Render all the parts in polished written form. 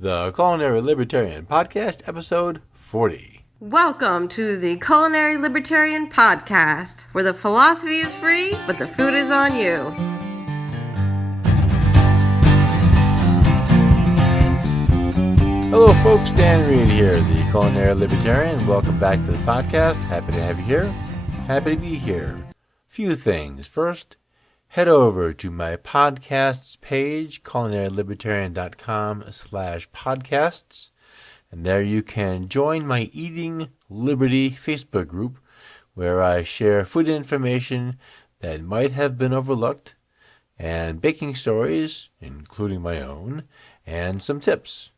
The Culinary Libertarian Podcast, Episode 40. Welcome to the Culinary Libertarian Podcast, where the philosophy is free, but the food is on you. Hello folks, Dan Reed here, the Culinary Libertarian. Welcome back to the podcast. Happy to have you here. Happy to be here. Few things. First, head over to my podcasts page, culinarylibertarian.com/podcasts, and there you can join my Eating Liberty Facebook group, where I share food information that might have been overlooked, and baking stories, including my own, and some tips.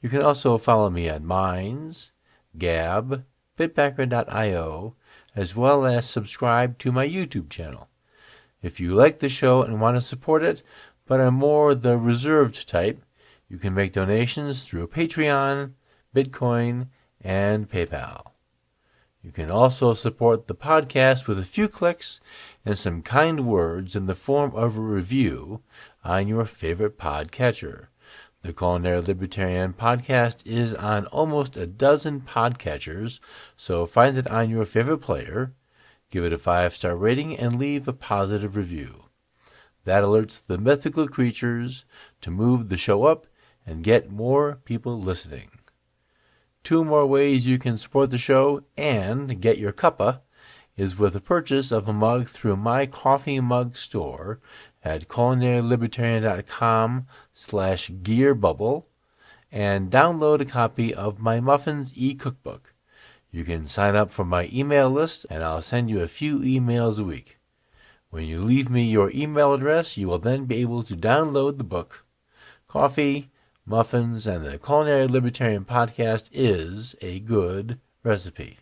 You can also follow me on Minds, Gab, Fitbacker.io, as well as subscribe to my YouTube channel. If you like the show and want to support it, but are more the reserved type, you can make donations through Patreon, Bitcoin, and PayPal. You can also support the podcast with a few clicks and some kind words in the form of a review on your favorite podcatcher. The Culinary Libertarian Podcast is on almost a dozen podcatchers, so find it on your favorite player, give it a 5-star rating, and leave a positive review. That alerts the mythical creatures to move the show up and get more people listening. 2 more ways you can support the show and get your cuppa is with a purchase of a mug through my coffee mug store at culinarylibertarian.com/gearbubble and download a copy of my Muffins e-cookbook. You can sign up for my email list, and I'll send you a few emails a week. When you leave me your email address, you will then be able to download the book. Coffee, muffins, and the Culinary Libertarian Podcast is a good recipe.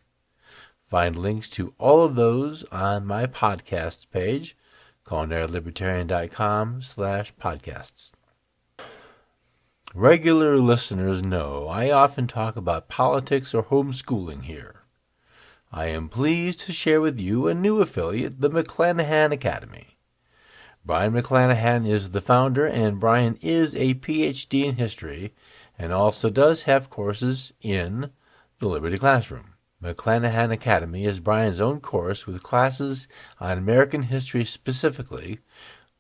Find links to all of those on my podcasts page, culinarylibertarian.com/podcasts. Regular listeners know I often talk about politics or homeschooling here. I am pleased to share with you a new affiliate, the McClanahan Academy. Brian McClanahan is the founder, and Brian is a PhD in history and also does have courses in the Liberty Classroom. McClanahan Academy is Brian's own course with classes on American history specifically,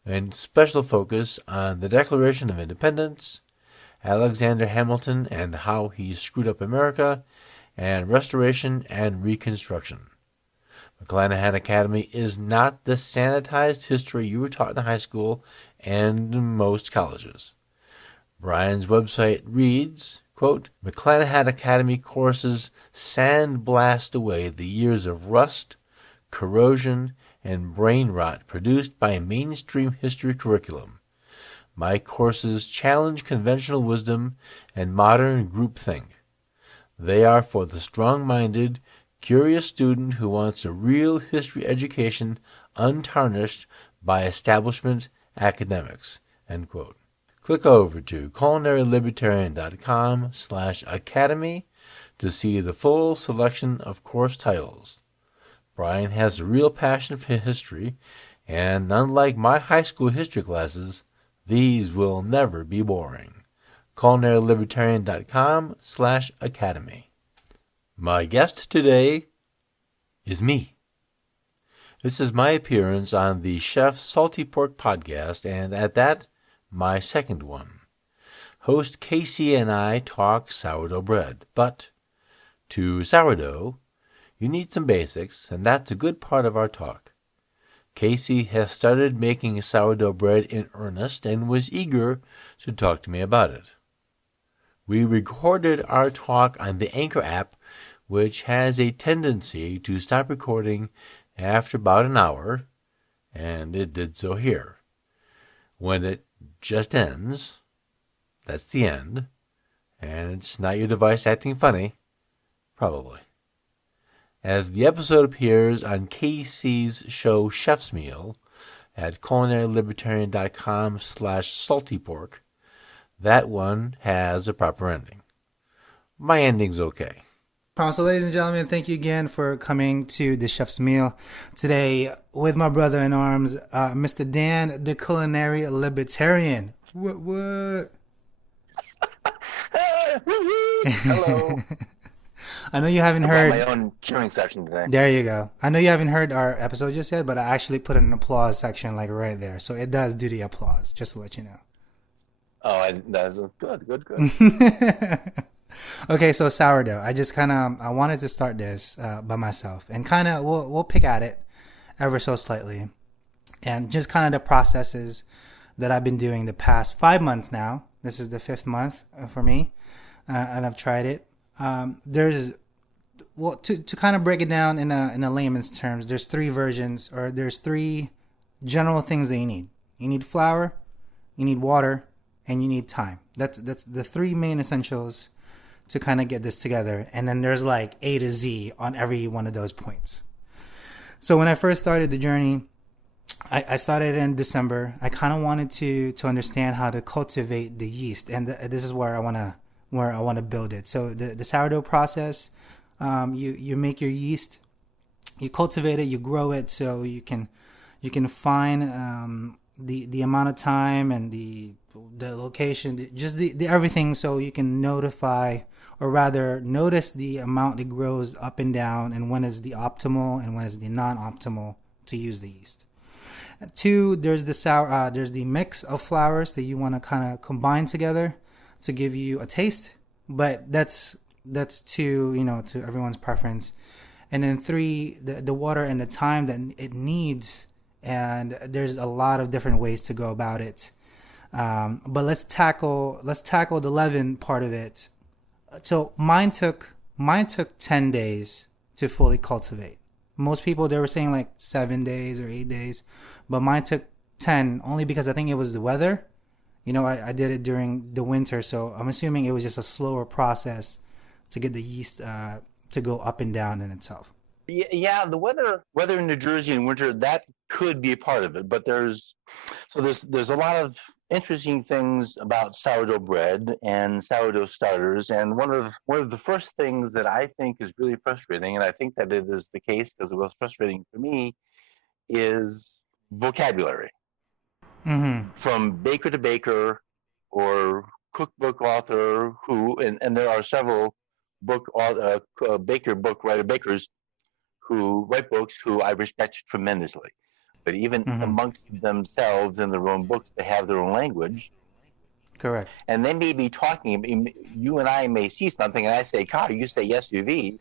and special focus on the Declaration of Independence, Alexander Hamilton and how he screwed up America, and Restoration and Reconstruction. McClanahan Academy is not the sanitized history you were taught in high school and most colleges. Brian's website reads, quote, McClanahan Academy courses sandblast away the years of rust, corrosion, and brain rot produced by a mainstream history curriculum. My courses challenge conventional wisdom and modern groupthink. They are for the strong-minded, curious student who wants a real history education untarnished by establishment academics. End quote. Click over to culinarylibertarian.com/academy to see the full selection of course titles. Brian has a real passion for history, and unlike my high school history classes, these will never be boring. culinarylibertarian.com/academy. My guest today is me. This is my appearance on the Chef Salty Pork podcast, and at that, my second one. Host Casey and I talk sourdough bread, but to sourdough, you need some basics, and that's a good part of our talk. Casey has started making sourdough bread in earnest and was eager to talk to me about it. We recorded our talk on the Anchor app, which has a tendency to stop recording after about an hour, and it did so here. When it just ends, that's the end, and it's not your device acting funny, probably. As the episode appears on Casey's show Chef's Meal at culinarylibertarian.com/saltypork, that one has a proper ending. My ending's okay. So, ladies and gentlemen, thank you again for coming to the Chef's Meal today with my brother in arms, Mr. Dan, the Culinary Libertarian. What? Woo-hoo! Hello. I know you haven't I brought my heard. own cheering section today. There you go. I know you haven't heard our episode just yet, but I actually put an applause section like right there, so it does do the applause. Just to let you know. Oh, that's good, good, good. Okay, so sourdough. I just kind of I wanted to start this by myself, and kind of we'll pick at it ever so slightly, and just kind of the processes that I've been doing the past 5 months now. This is the fifth month for me, and I've tried it. There's well to kind of break it down in a layman's terms. There's three versions, or there's three general things that you need. You need flour, you need water, and you need time. That's the three main essentials to kind of get this together. And then there's like A to Z on every one of those points. So when I first started the journey, I started in December. I kind of wanted to understand how to cultivate the yeast, and this is where I want to build it. So the sourdough process, you make your yeast, you cultivate it, you grow it, so you can find the amount of time and the location, just the everything, so you can notify, or rather notice the amount it grows up and down, and when is the optimal and when is the non-optimal to use the yeast. Two, there's there's the mix of flours that you want to kind of combine together to give you a taste, but that's to everyone's preference. And then three, the water and the time that it needs, and there's a lot of different ways to go about it. But let's tackle the leaven part of it. So mine took 10 days to fully cultivate. Most people, they were saying like 7 days or 8 days, but mine took 10, only because I think it was the weather. I did it during the winter, so I'm assuming it was just a slower process to get the yeast to go up and down in itself. Yeah, the weather in New Jersey in winter, that could be a part of it, but there's a lot of interesting things about sourdough bread and sourdough starters, and one of the first things that I think is really frustrating, and I think that it is the case because it was frustrating for me, is vocabulary. Mm-hmm. From baker to baker, or cookbook author who, and there are several bakers who write books who I respect tremendously. But even Mm-hmm. amongst themselves in their own books, they have their own language, Correct. and they may be talking. You and I may see something, and I say car, you say SUV.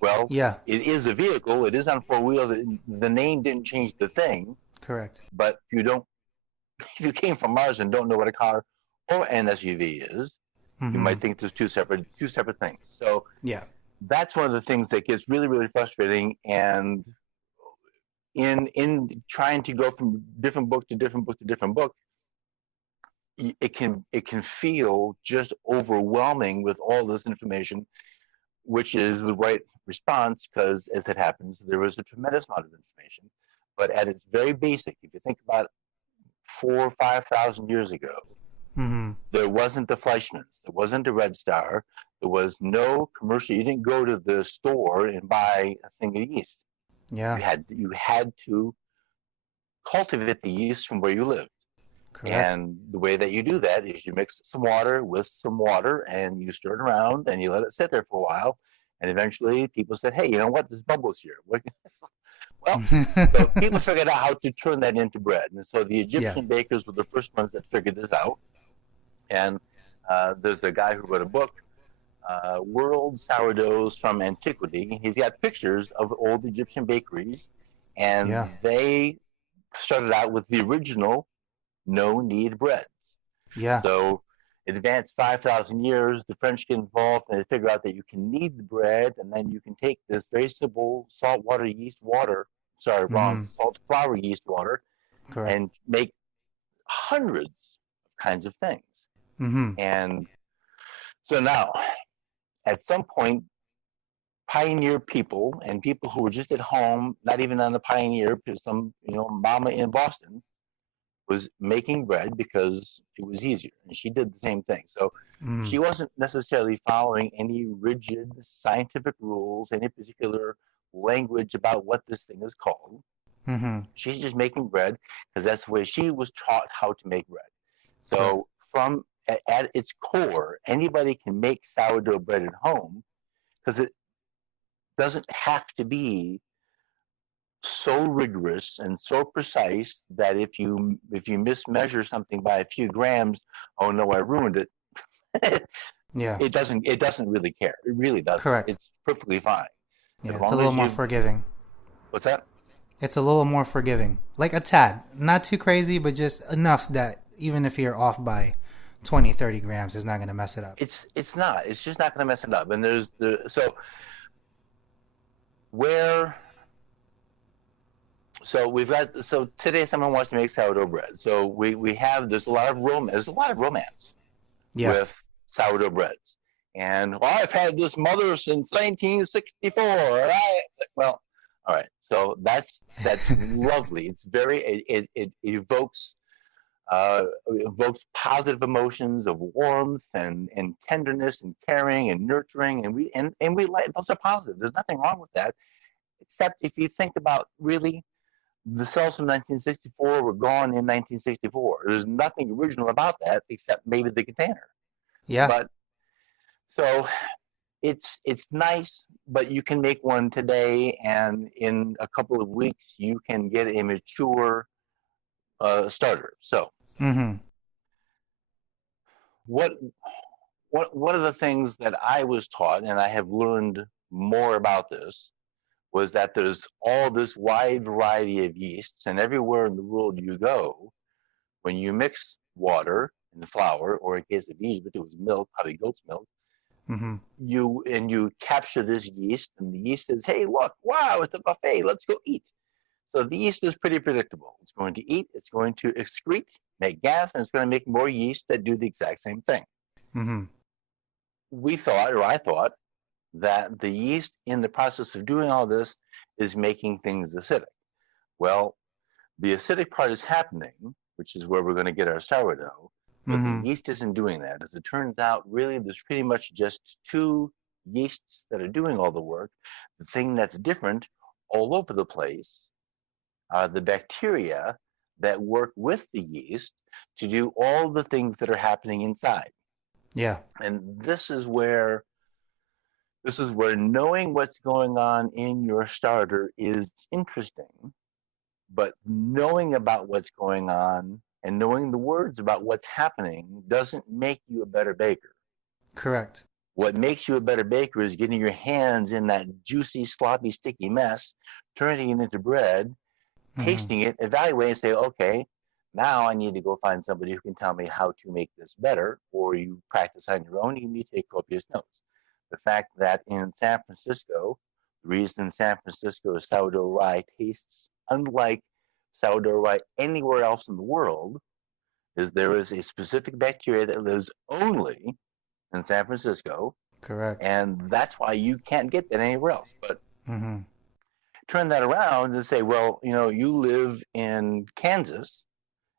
Well, Yeah. it is a vehicle. It is on four wheels. The name didn't change the thing, Correct. but if you came from Mars and don't know what a car or an SUV is, you Mm-hmm. might think there's two separate things. So Yeah. that's one of the things that gets really, really frustrating. And in trying to go from different book to different book to different book, it can feel just overwhelming with all this information, which is the right response, because as it happens, there was a tremendous amount of information. But at its very basic, if you think about 4 or 5 thousand years ago, Mm-hmm. there wasn't the Fleischmann's, there wasn't the Red Star, there was no commercial. You didn't go to the store and buy a thing of yeast. Yeah. You had to cultivate the yeast from where you lived. Correct. And the way that you do that is you mix some water with some water, and you stir it around, and you let it sit there for a while. And eventually people said, hey, you know what? There's bubbles here. Well, so people figured out how to turn that into bread. And so the Yeah. Egyptian bakers were the first ones that figured this out. And there's a guy who wrote a book, World Sourdoughs from Antiquity. He's got pictures of old Egyptian bakeries, and Yeah. they started out with the original no-knead breads. Yeah. So it advanced 5,000 years. The French get involved, and they figure out that you can knead the bread, and then you can take this very simple saltwater yeast water, sorry, wrong, Mm-hmm. salt flour yeast water, Correct. and make hundreds of kinds of things. Mm-hmm. And so now, at some point, pioneer people and people who were just at home, not even on the pioneer, because some mama in Boston was making bread because it was easier, and she did the same thing. So Mm-hmm. she wasn't necessarily following any rigid scientific rules, any particular language about what this thing is called. Mm-hmm. She's just making bread because that's the way she was taught how to make bread. Correct. So from at its core, anybody can make sourdough bread at home because it doesn't have to be so rigorous and so precise that if you mismeasure something by a few grams, oh no, I ruined it. Yeah. It doesn't really care. It really doesn't. Correct. It's perfectly fine as Yeah. It's a long little as more you. forgiving. What's that? It's a little more forgiving. Like a tad. Not too crazy, but just enough that even if you're off by 20, 30 grams, it's not going to mess it up. It's not. It's just not going to mess it up. And so where so we've got so today someone wants to make sourdough bread. So we have there's a lot of romance Yeah. with sourdough breads. And well, I've had this mother since 1964. And well, all right. So that's lovely. It's it evokes positive emotions of warmth and tenderness and caring and nurturing, and we like those are positive. There's nothing wrong with that, except if you think about really the cells from 1964 were gone in 1964. There's nothing original about that except maybe the container. Yeah. But so it's nice, but you can make one today, and in a couple of weeks you can get a mature starter. So Mm-hmm. what one of the things that I was taught, and I have learned more about this, was that there's all this wide variety of yeasts, and everywhere in the world you go, when you mix water and flour, or in case of Egypt, it was milk, probably goat's milk, Mm-hmm. you capture this yeast, and the yeast says, "Hey, look, wow, it's a buffet. Let's go eat." So the yeast is pretty predictable. It's going to eat, it's going to excrete, make gas, and it's going to make more yeast that do the exact same thing. Mm-hmm. I thought, that the yeast in the process of doing all this is making things acidic. Well, the acidic part is happening, which is where we're going to get our sourdough, but Mm-hmm. the yeast isn't doing that. As it turns out, really, there's pretty much just two yeasts that are doing all the work. The thing that's different all over the place are the bacteria that work with the yeast to do all the things that are happening inside. Yeah. And this is where knowing what's going on in your starter is interesting, but knowing about what's going on and knowing the words about what's happening doesn't make you a better baker. Correct. What makes you a better baker is getting your hands in that juicy, sloppy, sticky mess, turning it into bread, Mm-hmm. tasting it, evaluating, and say, okay, now I need to go find somebody who can tell me how to make this better, or you practice on your own, you need to take copious notes. The fact that in San Francisco, the reason San Francisco sourdough rye tastes unlike sourdough rye anywhere else in the world is there is a specific bacteria that lives only in San Francisco, Correct. and that's why you can't get that anywhere else. But Mm-hmm. turn that around and say, well, you live in Kansas,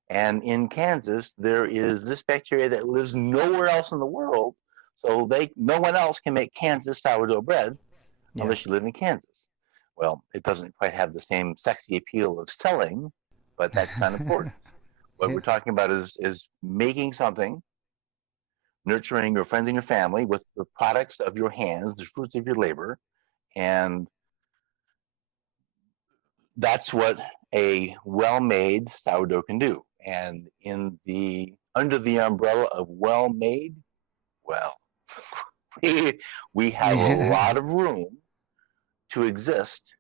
and in Kansas there is this bacteria that lives nowhere else in the world, so no one else can make Kansas sourdough bread Yeah. unless you live in Kansas. Well, it doesn't quite have the same sexy appeal of selling, but that's not important. What we're talking about is making something, nurturing your friends and your family with the products of your hands, the fruits of your labor, and that's what a well-made sourdough can do. And under the umbrella of well-made, well, we have a lot of room to exist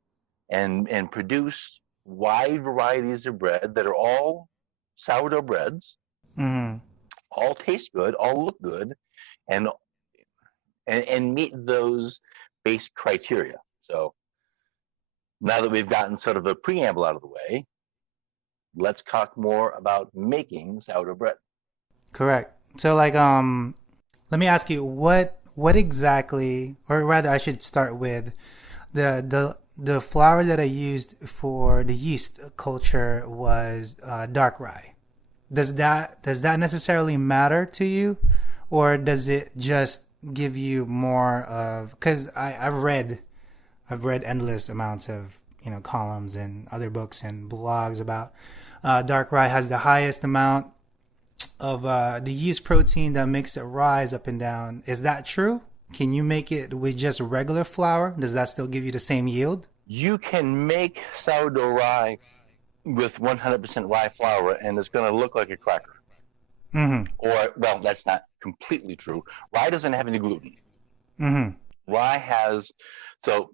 and produce wide varieties of bread that are all sourdough breads, Mm-hmm. all taste good, all look good, and meet those base criteria. So now that we've gotten sort of a preamble out of the way, let's talk more about making sourdough bread. Correct. So let me ask you what exactly, or rather I should start with the flour that I used for the yeast culture was dark rye. Does that necessarily matter to you, or does it just give you more of, because I've read endless amounts of columns and other books and blogs about dark rye has the highest amount the yeast protein that makes it rise up and down. Is that true? Can you make it with just regular flour? Does that still give you the same yield? You can make sourdough rye with 100% rye flour, and it's going to look like a cracker. Mm-hmm. Or, well, that's not completely true. Rye doesn't have any gluten. Mm-hmm. Rye has, so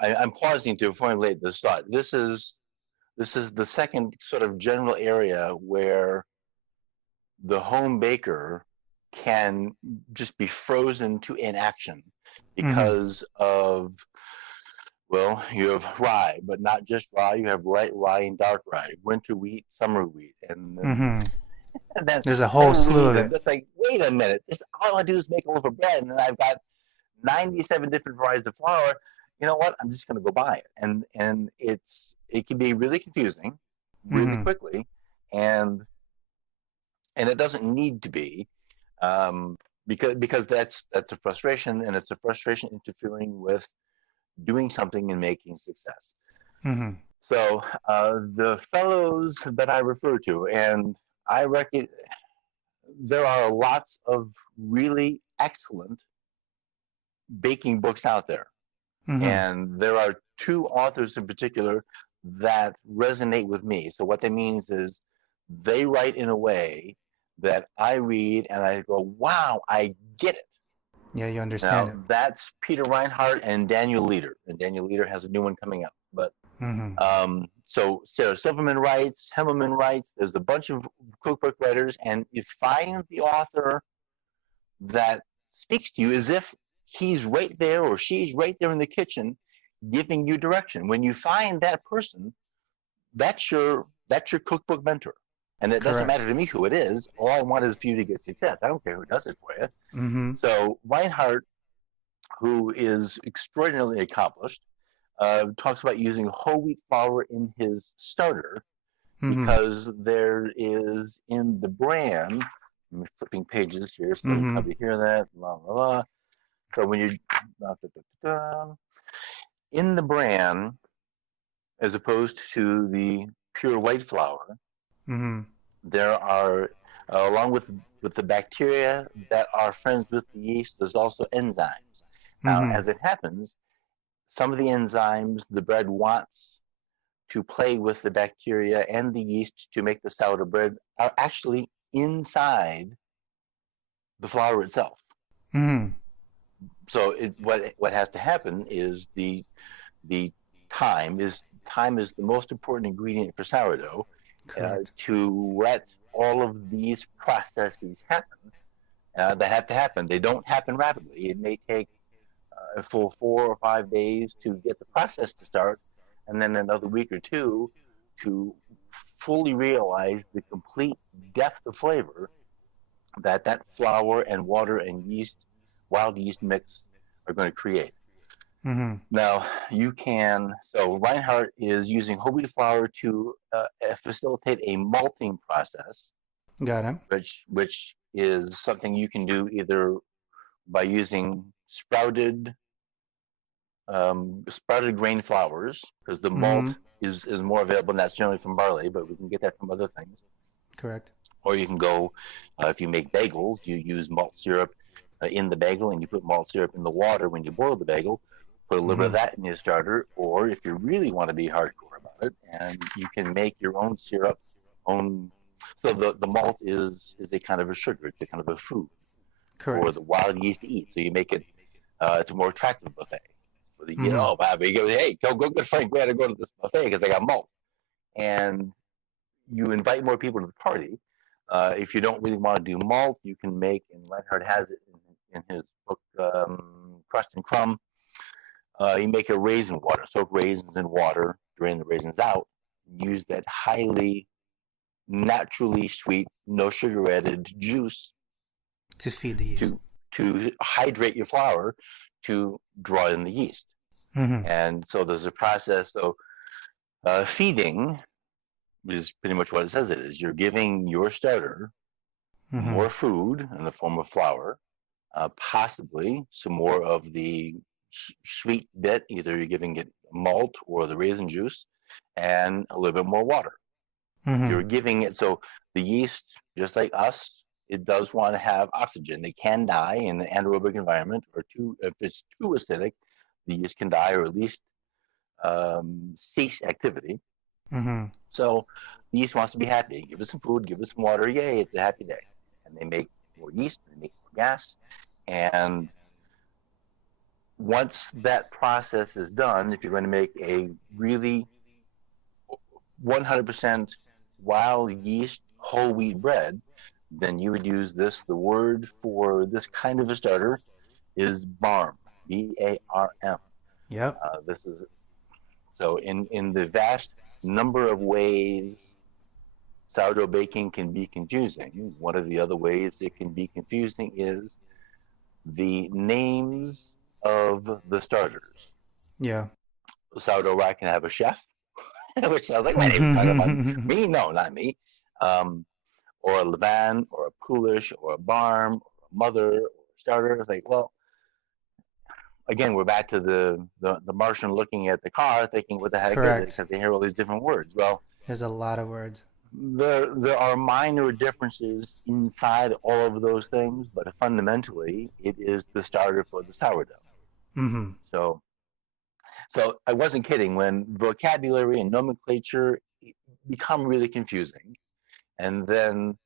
I'm pausing to formulate this thought. This is the second sort of general area where the home baker can just be frozen to inaction Mm-hmm. because of, well, you have rye, but not just rye. You have light rye and dark rye, winter wheat, summer wheat, and then Mm-hmm. and then There's a whole whole slew wheat. of And it. it's like, wait a minute, this all I do is make a loaf of bread, and then I've got 97 different varieties of flour. You know what? I'm just going to go buy it, and it can be really confusing, really Mm-hmm. quickly, and it doesn't need to be, because that's a frustration, and it's a frustration interfering with doing something and making success. Mm-hmm. So the fellows that I refer to, and I reckon there are lots of really excellent baking books out there. Mm-hmm. And there are two authors in particular that resonate with me. So what that means is they write in a way that I read and I go, wow, I get it. Yeah, you understand Now it. that's Peter Reinhardt and Daniel Leader, and Daniel Leader has a new one coming up. But Mm-hmm. so Sarah Silverman writes, Himmelman writes. There's a bunch of cookbook writers, and you find the author that speaks to you as if he's right there or she's right there in the kitchen, giving you direction. When you find that person, that's your cookbook mentor. And it doesn't matter Correct. to me who it is. All I want is for you to get success. I don't care who does it for you. Mm-hmm. So Reinhardt, who is extraordinarily accomplished, talks about using whole wheat flour in his starter Mm-hmm. because there is in the brand. I'm flipping pages here, so you Mm-hmm. probably hear that. La la la. So when you in the bran, as opposed to the pure white flour, Mm-hmm. there are, along with the bacteria that are friends with the yeast, there's also enzymes. Now, Mm-hmm. as it happens, some of the enzymes the bread wants to play with the bacteria and the yeast to make the sourdough bread are actually inside the flour itself. Mm-hmm. So what has to happen is the time is the most important ingredient for sourdough. Correct. To let all of these processes happen, that have to happen. They don't happen rapidly. It may take a full 4 or 5 days to get the process to start, and then another week or two to fully realize the complete depth of flavor that flour and water and yeast, wild yeast mix are going to create. Mm-hmm. Now so Reinhardt is using whole wheat flour to facilitate a malting process, Got it. which is something you can do either by using sprouted grain flours, because the Mm-hmm. malt is more available, and that's generally from barley, but we can get that from other things. Correct. Or you can go, if you make bagels, you use malt syrup in the bagel, and you put malt syrup in the water when you boil the bagel. Put a little bit of Mm-hmm. that in your starter, or if you really want to be hardcore about it, and you can make your own syrup, own. So the malt is a kind of a sugar. It's a kind of a food for Correct. the wild yeast to eat. So you make it. It's a more attractive buffet. So you get, Mm-hmm. oh wow, you go, hey, go get Frank. We had to go to this buffet because I got malt, and you invite more people to the party. If you don't really want to do malt, you can make, and Reinhardt has it in his book, Crust and Crumb. You make a raisin water, soak raisins in water, drain the raisins out, use that highly naturally sweet, no sugar added juice To feed the yeast. to hydrate your flour to draw in the yeast. Mm-hmm. And so there's a process. So feeding is pretty much what it says it is. You're giving your starter Mm-hmm. more food in the form of flour, possibly some more of the sweet bit. Either you're giving it malt or the raisin juice, and a little bit more water. Mm-hmm. You're giving it, so the yeast, just like us, it does want to have oxygen. They can die in an anaerobic environment, or if it's too acidic, the yeast can die or at least cease activity. Mm-hmm. So the yeast wants to be happy. Give it some food, give it some water. Yay, it's a happy day. And they make more yeast, they make more gas. And once that process is done, if you're going to make a really 100% wild yeast whole wheat bread, then you would use this. The word for this kind of a starter is barm, BARM. Yep. This is so in the vast number of ways sourdough baking can be confusing. One of the other ways it can be confusing is the names of the starters. Yeah. Sourdough rye can have a chef, which sounds like, wait, are you talking about me? No, not me. Um, or a levain, or a poolish, or a barm, or a mother, or a starter. It's like, well, again, we're back to the Martian looking at the car, thinking, what the heck is it? Correct. Because they hear all these different words. Well, There's a lot of words. there are minor differences inside all of those things, but fundamentally, it is the starter for the sourdough. Mm-hmm. So I wasn't kidding when vocabulary and nomenclature become really confusing, and then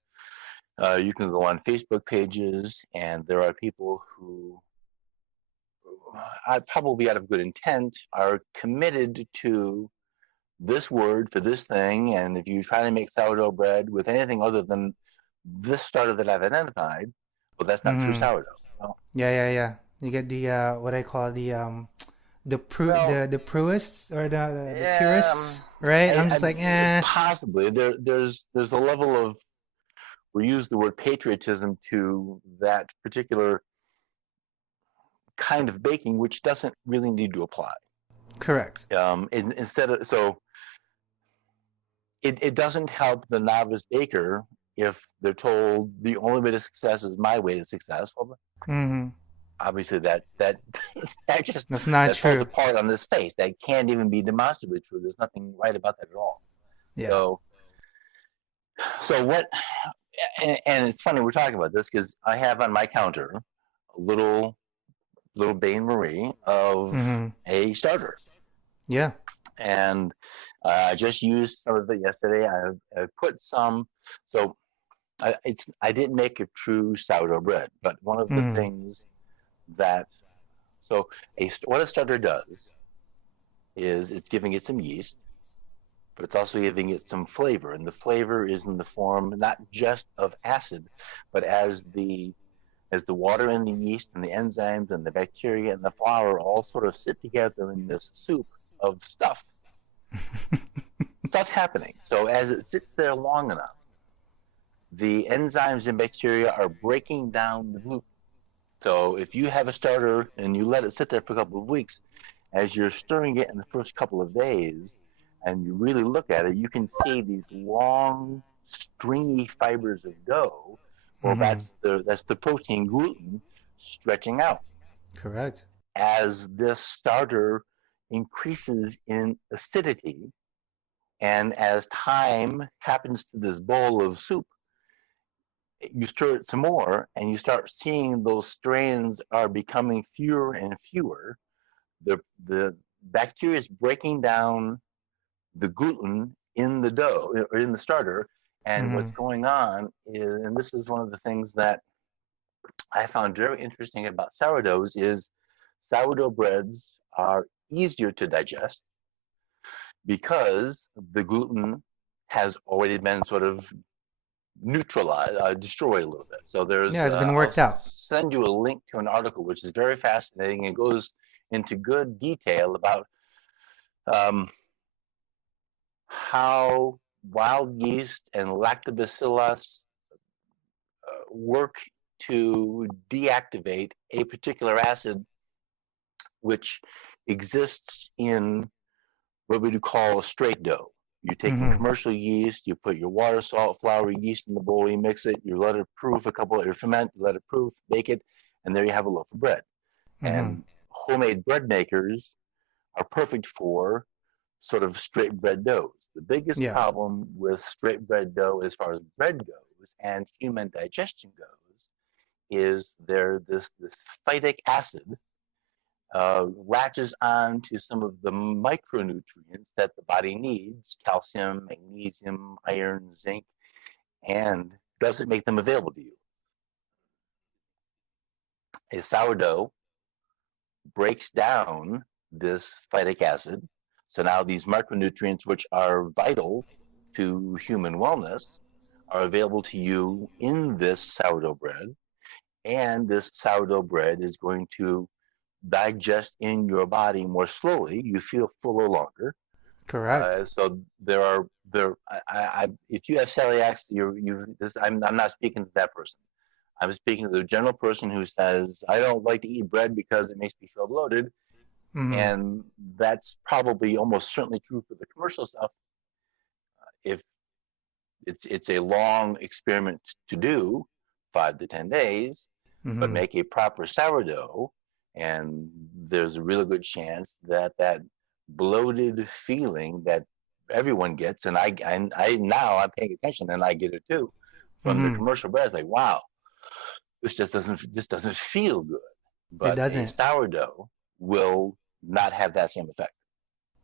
you can go on Facebook pages, and there are people who, probably out of good intent, are committed to this word for this thing. And if you try to make sourdough bread with anything other than this starter that I've identified, well, that's not true Mm-hmm. sourdough. Well, Yeah, yeah, yeah. You get the what I call well the purists or the um, purists, right? I'm I just like, eh. possibly there's a level of, we use the word patriotism to that particular kind of baking, which doesn't really need to apply. Correct. Instead of, so it doesn't help the novice baker if they're told the only way to success is my way to success. Well, Mm-hmm. obviously that that just That's not that falls true. apart on this face. That can't even be demonstrably true. There's nothing right about that at all. Yeah. So what? And it's funny we're talking about this because I have on my counter a little Bain Marie of Mm-hmm. a starter, Yeah. and I just used some of it yesterday. I put some, so I didn't make a true sourdough bread, but one of the Mm-hmm. things that, so what a starter does is it's giving it some yeast, but it's also giving it some flavor, and the flavor is in the form not just of acid, but as the water and the yeast and the enzymes and the bacteria and the flour all sort of sit together in this soup of stuff's happening. So as it sits there long enough, the enzymes and bacteria are breaking down the gluten. So if you have a starter and you let it sit there for a couple of weeks, as you're stirring it in the first couple of days, and you really look at it, you can see these long, stringy fibers of dough. Well, Mm-hmm. that's the protein gluten stretching out. Correct. As this starter increases in acidity, and as time happens to this bowl of soup, you stir it some more, and you start seeing those strands are becoming fewer and fewer. The bacteria is breaking down the gluten in the dough or in the starter. And Mm-hmm. what's going on is, and this is one of the things that I found very interesting about sourdoughs, is sourdough breads are easier to digest because the gluten has already been sort of neutralized, destroyed a little bit. So Yeah, it's been I'll worked out. send you a link to an article which is very fascinating. It goes into good detail about um, how wild yeast and lactobacillus work to deactivate a particular acid which exists in what we would call a straight dough. You're taking Mm-hmm. commercial yeast, you put your water, salt, flour, yeast in the bowl, you mix it, you let it proof you ferment, you let it proof, bake it, and there you have a loaf of bread. Mm-hmm. And homemade bread makers are perfect for sort of straight bread doughs. The biggest Yeah. problem with straight bread dough, as far as bread goes and human digestion goes, is this phytic acid latches on to some of the micronutrients that the body needs: calcium, magnesium, iron, zinc, and doesn't make them available to you. A sourdough breaks down this phytic acid. So now these micronutrients, which are vital to human wellness, are available to you in this sourdough bread. And this sourdough bread is going to digest in your body more slowly. You feel fuller longer. Correct. So there are there. If you have celiac, I'm not speaking to that person. I'm speaking to the general person who says, I don't like to eat bread because it makes me feel bloated. Hmm. And that's probably almost certainly true for the commercial stuff. If it's a long experiment to do, 5 to 10 days, but Hmm. make a proper sourdough, and there's a really good chance that that bloated feeling that everyone gets, and I now I'm paying attention and I get it too from the Hmm. commercial bread. It's like, wow, this doesn't feel good. It But a doesn't. sourdough will not have that same effect.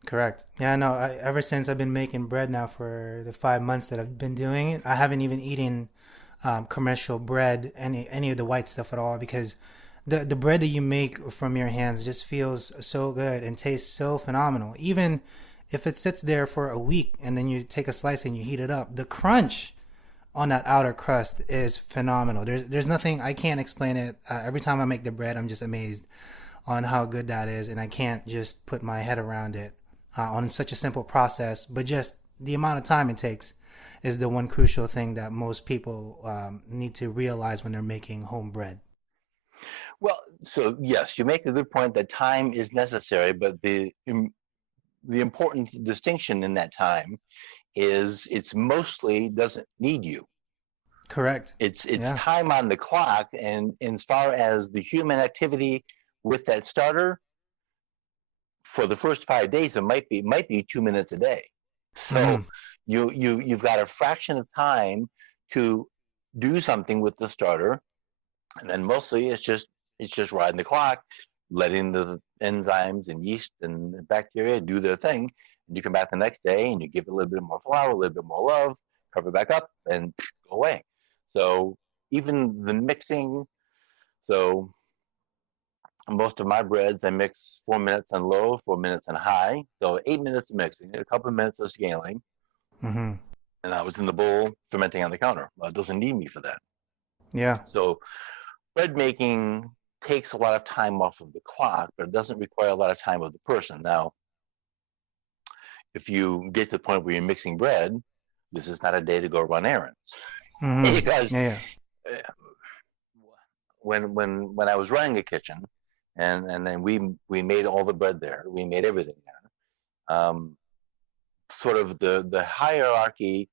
Correct. Yeah, no, ever since I've been making bread now for the 5 months that I've been doing it, I haven't even eaten commercial bread, any of the white stuff at all, because the bread that you make from your hands just feels so good and tastes so phenomenal. Even if it sits there for a week and then you take a slice and you heat it up, the crunch on that outer crust is phenomenal. There's nothing, I can't explain it. Every time I make the bread, I'm just amazed on how good that is, and I can't just put my head around it on such a simple process. But just the amount of time it takes is the one crucial thing that most people need to realize when they're making home bread. Well, so yes, you make a good point that time is necessary, but the important distinction in that time is it's mostly doesn't need you. Correct. It's Yeah. time on the clock, and as far as the human activity with that starter, for the first 5 days, it might be 2 minutes a day. So Hmm. you've got a fraction of time to do something with the starter, and then mostly it's just riding the clock, letting the enzymes and yeast and bacteria do their thing. And you come back the next day and you give it a little bit more flour, a little bit more love, cover it back up, and go away. So even the mixing, so most of my breads I mix 4 minutes on low, 4 minutes on high. So 8 minutes of mixing, a couple of minutes of scaling, Hmm. and I was in the bowl fermenting on the counter. Well, it doesn't need me for that. Yeah. So bread making takes a lot of time off of the clock, but it doesn't require a lot of time of the person. Now, if you get to the point where you're mixing bread, this is not a day to go run errands Hmm. because Yeah. uh, when I was running a kitchen, and then we made all the bread there, we made everything there. Sort of the hierarchy.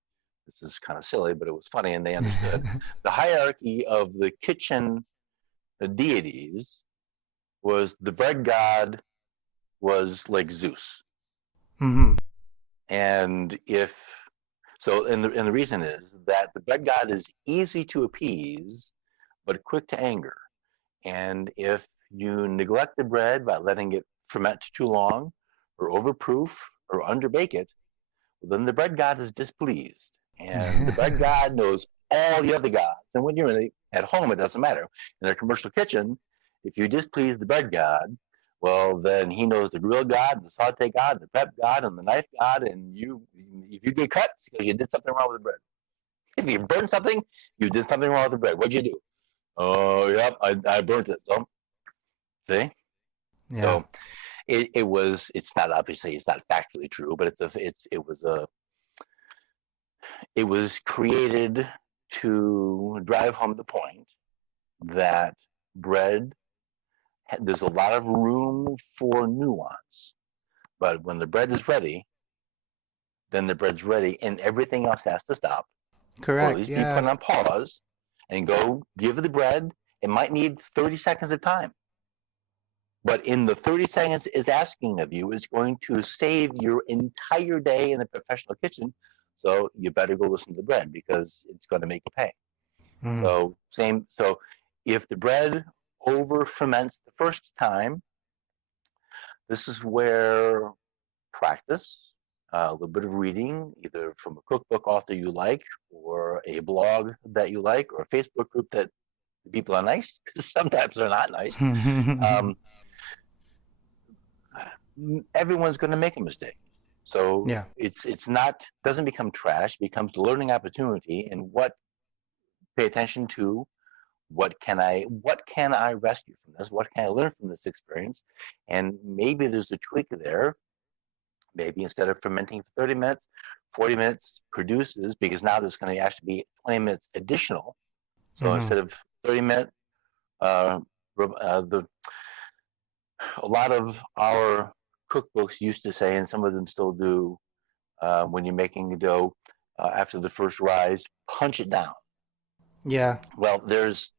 This is kind of silly, but it was funny, and they understood Yeah. the hierarchy of the kitchen deities was the bread god was like Zeus. Hmm. And if so, and the reason is that the bread god is easy to appease, but quick to anger. And if you neglect the bread by letting it ferment too long, or overproof, or underbake it, well, then the bread god is displeased. And the bread god knows all the other gods. And when you're at home, it doesn't matter. In a commercial kitchen, if you displease the bread god, well, then he knows the grill god, the saute god, the prep god, and the knife god. And if you get cut, it's because you did something wrong with the bread. If you burn something, you did something wrong with the bread. What'd you do? Oh, yep, I burnt it. So, see? Yeah. So it's not, obviously it's not factually true, but it was created to drive home the point that bread, there's a lot of room for nuance, but when the bread is ready, then the bread's ready, and everything else has to stop, or at Correct. least be put Yeah. on pause, and go give the bread. It might need 30 seconds of time. But in the 30 seconds it's asking of you is going to save your entire day in the professional kitchen. So you better go listen to the bread because it's going to make you pay. Mm. So same. So if the bread over ferments the first time, this is where practice, a little bit of reading, either from a cookbook author you like, or a blog that you like, or a Facebook group that the people are nice, because sometimes they're not nice. Um, Everyone's going to make a mistake. So Yeah. it's not, doesn't become trash, becomes a learning opportunity. And what pay attention to, what can I rescue from this? What can I learn from this experience? And maybe there's a tweak there. Maybe instead of fermenting for 30 minutes, 40 minutes produces, because now there's going to actually be 20 minutes additional. So Mm-hmm. instead of 30-minute, the a lot of our cookbooks used to say, and some of them still do, when you're making a dough, after the first rise, punch it down. Yeah. Well, there's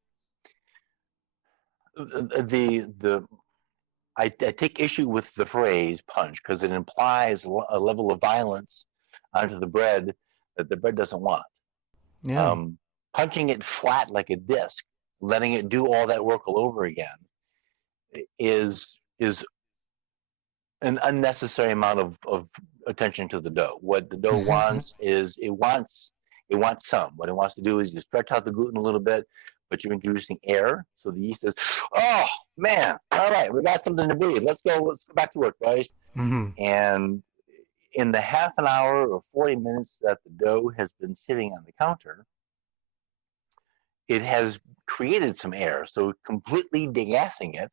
the I take issue with the phrase punch because it implies a level of violence onto the bread that the bread doesn't want. Yeah. Um, Punching it flat like a disc, letting it do all that work all over again, is an unnecessary amount of attention to the dough. What the dough wants is it wants some. What it wants to do is you stretch out the gluten a little bit, but you're introducing air, so the yeast says, "Oh man, all right, we got something to breathe. Let's go back to work, guys." Mm-hmm. And in the half an hour or 40 minutes that the dough has been sitting on the counter, it has created some air, so completely degassing it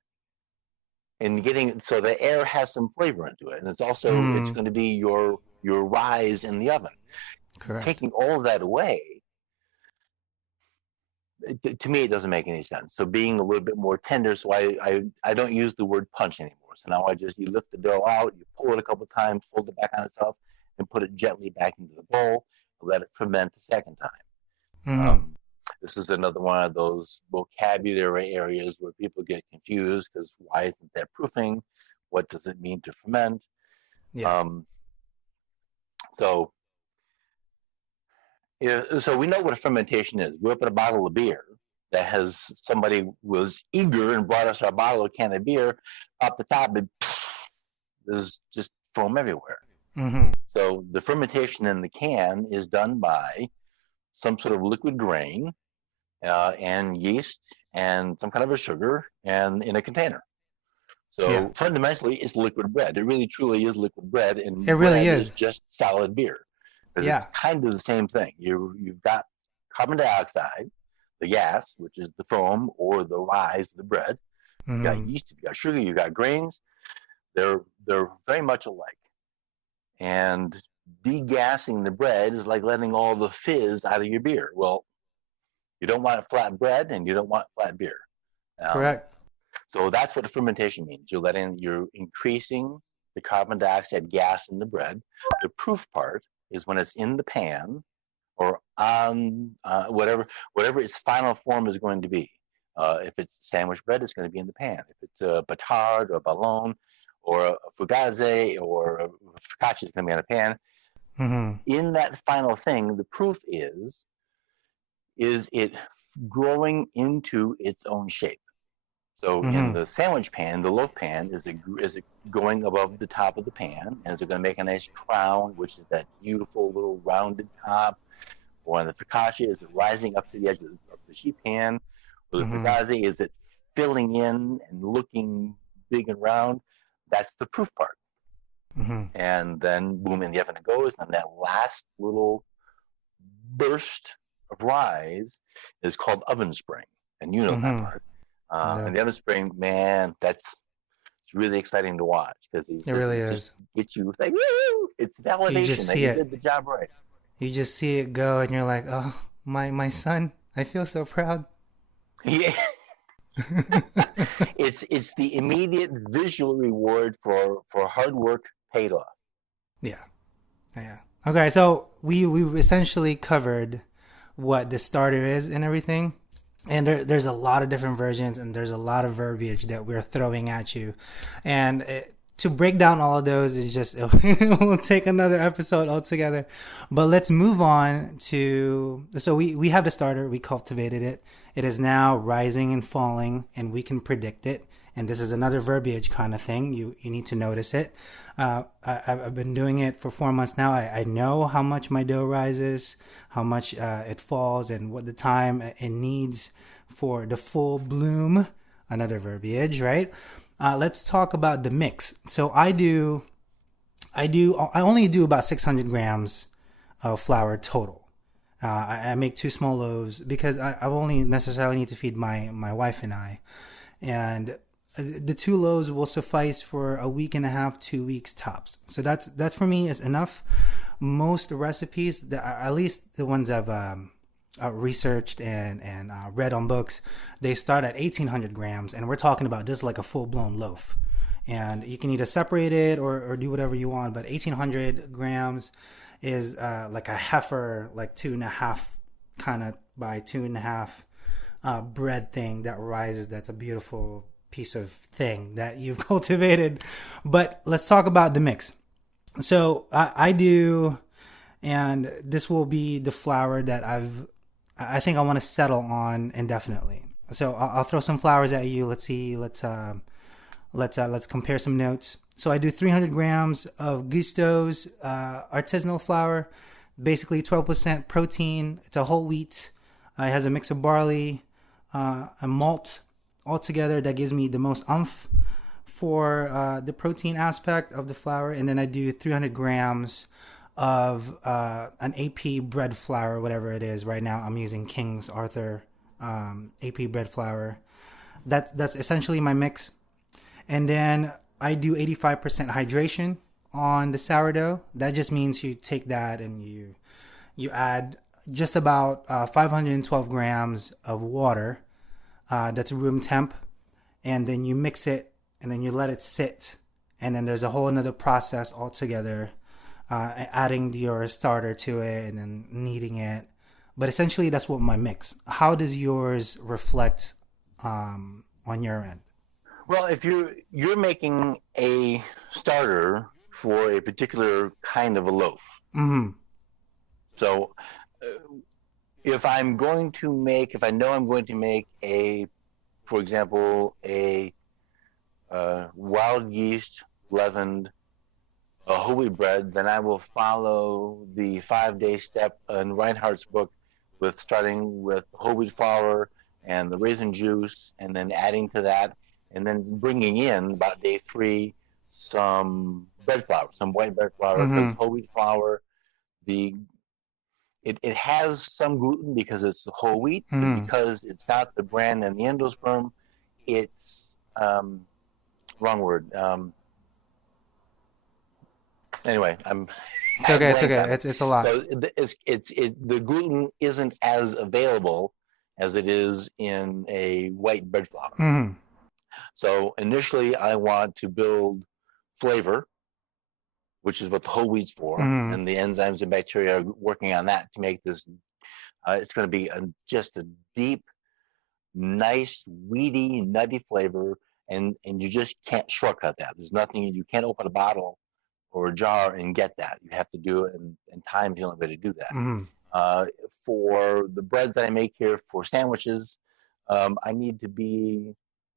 and getting so the air has some flavor into it, and it's also it's going to be your rise in the oven. Correct. Taking all of that away, to me, it doesn't make any sense. So being a little bit more tender, so I don't use the word punch anymore. So now you lift the dough out, you pull it a couple of times, fold it back on itself, and put it gently back into the bowl, and let it ferment the second time. Mm-hmm. This is another one of those vocabulary areas where people get confused because why isn't that proofing? What does it mean to ferment? Yeah. So we know what a fermentation is. We open a bottle of beer that has somebody was eager and brought us our bottle or can of beer. Up the top, there's just foam everywhere. Mm-hmm. So the fermentation in the can is done by some sort of liquid grain and yeast and some kind of a sugar and in a container. So Yeah. fundamentally, it's liquid bread. It really truly is liquid bread, and It really bread is. just solid beer because Yeah. it's kind of the same thing. You've got carbon dioxide, the gas, which is the foam or the rise of the bread. You've got Mm-hmm. yeast, you've got sugar, you've got grains. They're very much alike. And degassing the bread is like letting all the fizz out of your beer. Well, you don't want flat bread and you don't want flat beer. Correct. So that's what the fermentation means. You're increasing the carbon dioxide gas in the bread. The proof part is when it's in the pan or on whatever its final form is going to be. If it's sandwich bread, it's going to be in the pan. If it's a batard or a ballon or a fugazi or a focaccia, it's going to be in a pan. Mm-hmm. In that final thing, the proof is it growing into its own shape. So in Mm-hmm. the sandwich pan, the loaf pan, is it going above the top of the pan? And is it going to make a nice crown, which is that beautiful little rounded top? Or in the focaccia, is it rising up to the edge of the sheet pan? Or the Mm-hmm. fugazi, is it filling in and looking big and round? That's the proof part. Mm-hmm. And then boom, in the oven it goes. And that last little burst of rise is called oven spring. And you know that Mm-hmm. part. Yeah. And the oven spring, man, it's really exciting to watch because It really is. just gets you like, woo! It's validation just that see you it. did the job right. You just see it go, and you're like, "Oh, my son! I feel so proud." Yeah. It's the immediate visual reward for hard work paid off. Yeah. Yeah. Okay, so we essentially covered what the starter is and everything. And there's a lot of different versions, and there's a lot of verbiage that we're throwing at you. And to break down all of those is just, it will take another episode altogether. But let's move on to, so we have the starter, we cultivated it. It is now rising and falling, and we can predict it. And this is another verbiage kind of thing. You need to notice it. I've been doing it for 4 months now. I know how much my dough rises, how much it falls, and what the time it needs for the full bloom. Another verbiage, right? Let's talk about the mix. So I only do about 600 grams of flour total. I make 2 small loaves because I only necessarily need to feed my wife and I. And the 2 loaves will suffice for a week and a half, 2 weeks tops. So that for me is enough. Most recipes, at least the ones I've researched and read on books, they start at 1,800 grams, and we're talking about just like a full-blown loaf. And you can either separate it or do whatever you want, but 1,800 grams is like a heifer, like 2.5 kind of by 2.5 bread thing that rises. That's a beautiful piece of thing that you've cultivated. But let's talk about the mix. So I do, and this will be the flour that I think I want to settle on indefinitely. So I'll throw some flours at you. Let's see. Let's compare some notes. So I do 300 grams of Gusto's artisanal flour, basically 12% protein. It's a whole wheat. It has a mix of barley, a malt altogether that gives me the most oomph for the protein aspect of the flour. And then I do 300 grams of an AP bread flour, whatever it is. Right now I'm using King's Arthur AP bread flour. That's essentially my mix. And then I do 85% hydration on the sourdough. That just means you take that and you add just about 512 grams of water. That's room temp, and then you mix it, and then you let it sit, and then there's a whole another process altogether, adding your starter to it and then kneading it. But essentially, that's what my mix. How does yours reflect on your end? Well, if you're making a starter for a particular kind of a loaf, Mm-hmm. so if I know I'm going to make for example, a wild yeast leavened whole wheat bread, then I will follow the 5-day step in Reinhardt's book, with starting with whole wheat flour and the raisin juice, and then adding to that, and then bringing in about day 3 some bread flour, some white bread flour, because whole wheat flour, it has some gluten because it's the whole wheat, but because it's got the bran and the endosperm, it's wrong word. Anyway, It's okay. It's okay. It's a lot. So the gluten isn't as available as it is in a white bread flour. Mm-hmm. So initially, I want to build flavor, which is what the whole wheat's for, and the enzymes and bacteria are working on that to make this. It's going to be just a deep, nice, weedy, nutty flavor, and you just can't shortcut that. There's nothing, you can't open a bottle or a jar and get that. You have to do it, and time's the only way to do that. For the breads that I make here for sandwiches, I need to be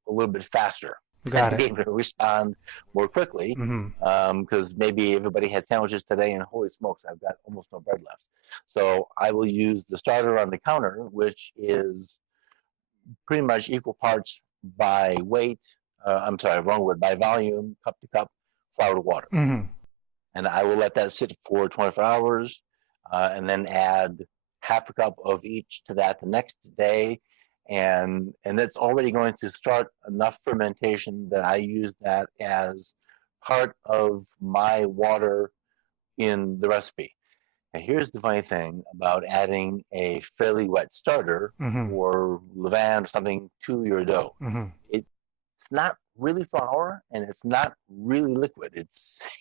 a little bit faster. Got and be it. able to respond more quickly, because maybe everybody had sandwiches today, and holy smokes, I've got almost no bread left. So I will use the starter on the counter, which is pretty much equal parts by weight. I'm sorry, wrong word. By volume, cup to cup, flour to water. And I will let that sit for 24 hours, and then add half a cup of each to that the next day. And that's already going to start enough fermentation that I use that as part of my water in the recipe. And here's the funny thing about adding a fairly wet starter or levain or something to your dough. It's not really flour, and it's not really liquid.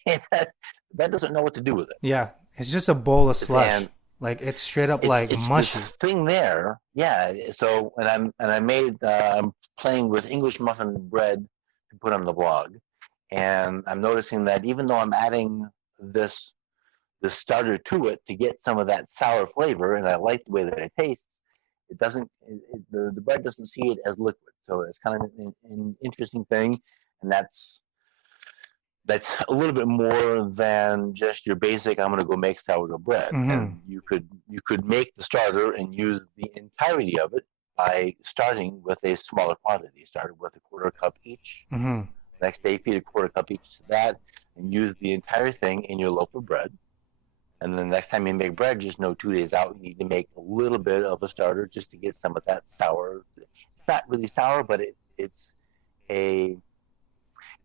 That doesn't know what to do with it. Yeah, it's just a bowl of slush. Like it's straight up it's like it's this mushy. thing there. Yeah. So I'm playing with English muffin bread to put on the blog, and I'm noticing that even though I'm adding this starter to it to get some of that sour flavor, and I like the way that it tastes, it doesn't. The bread doesn't see it as liquid, so it's kind of an interesting thing, and that's a little bit more than just your basic. I'm going to go make sourdough bread, Mm-hmm. and you could make the starter and use the entirety of it by starting with a smaller quantity. Started with a quarter cup each. Mm-hmm. Next day, feed a quarter cup each to that, and use the entire thing in your loaf of bread. And then the next time you make bread, just know 2 days out you need to make a little bit of a starter just to get some of that sour. It's not really sour, but a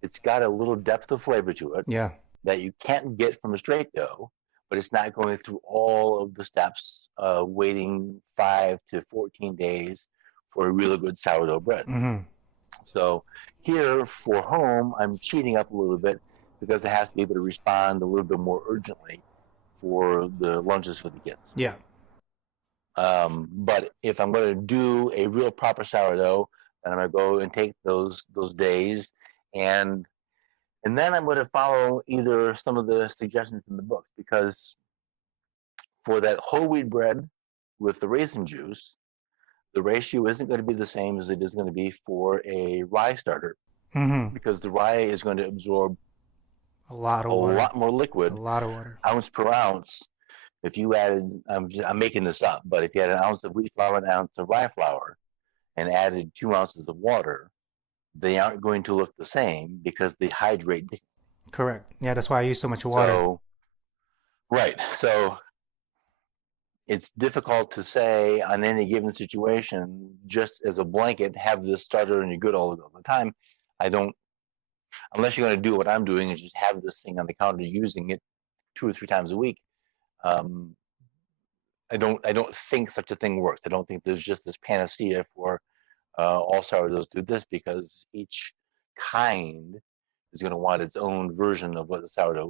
it's got a little depth of flavor to it Yeah. that you can't get from a straight dough, but it's not going through all of the steps of waiting 5 to 14 days for a really good sourdough bread. Mm-hmm. So here for home, I'm cheating up a little bit because it has to be able to respond a little bit more urgently for the lunches for the kids. Yeah. But if I'm going to do a real proper sourdough, then I'm going to go and take those days, and then I'm going to follow either some of the suggestions in the book, because for that whole wheat bread with the raisin juice, the ratio isn't going to be the same as it is going to be for a rye starter, Mm-hmm. because the rye is going to absorb A lot of a water. lot more A liquid, lot of water. ounce per ounce. If you added, I'm making this up, but if you had an ounce of wheat flour and an ounce of rye flour and added 2 ounces of water, they aren't going to look the same because they hydrate differently. Correct. Yeah, that's why I use so much water. So, right. So it's difficult to say on any given situation, just as a blanket, have this starter and you're good all the time. I don't, unless you're going to do what I'm doing, is just have this thing on the counter using it 2 or 3 times a week. Um, I don't think such a thing works. I don't think there's just this panacea for all sourdoughs do this, because each kind is going to want its own version of what the starter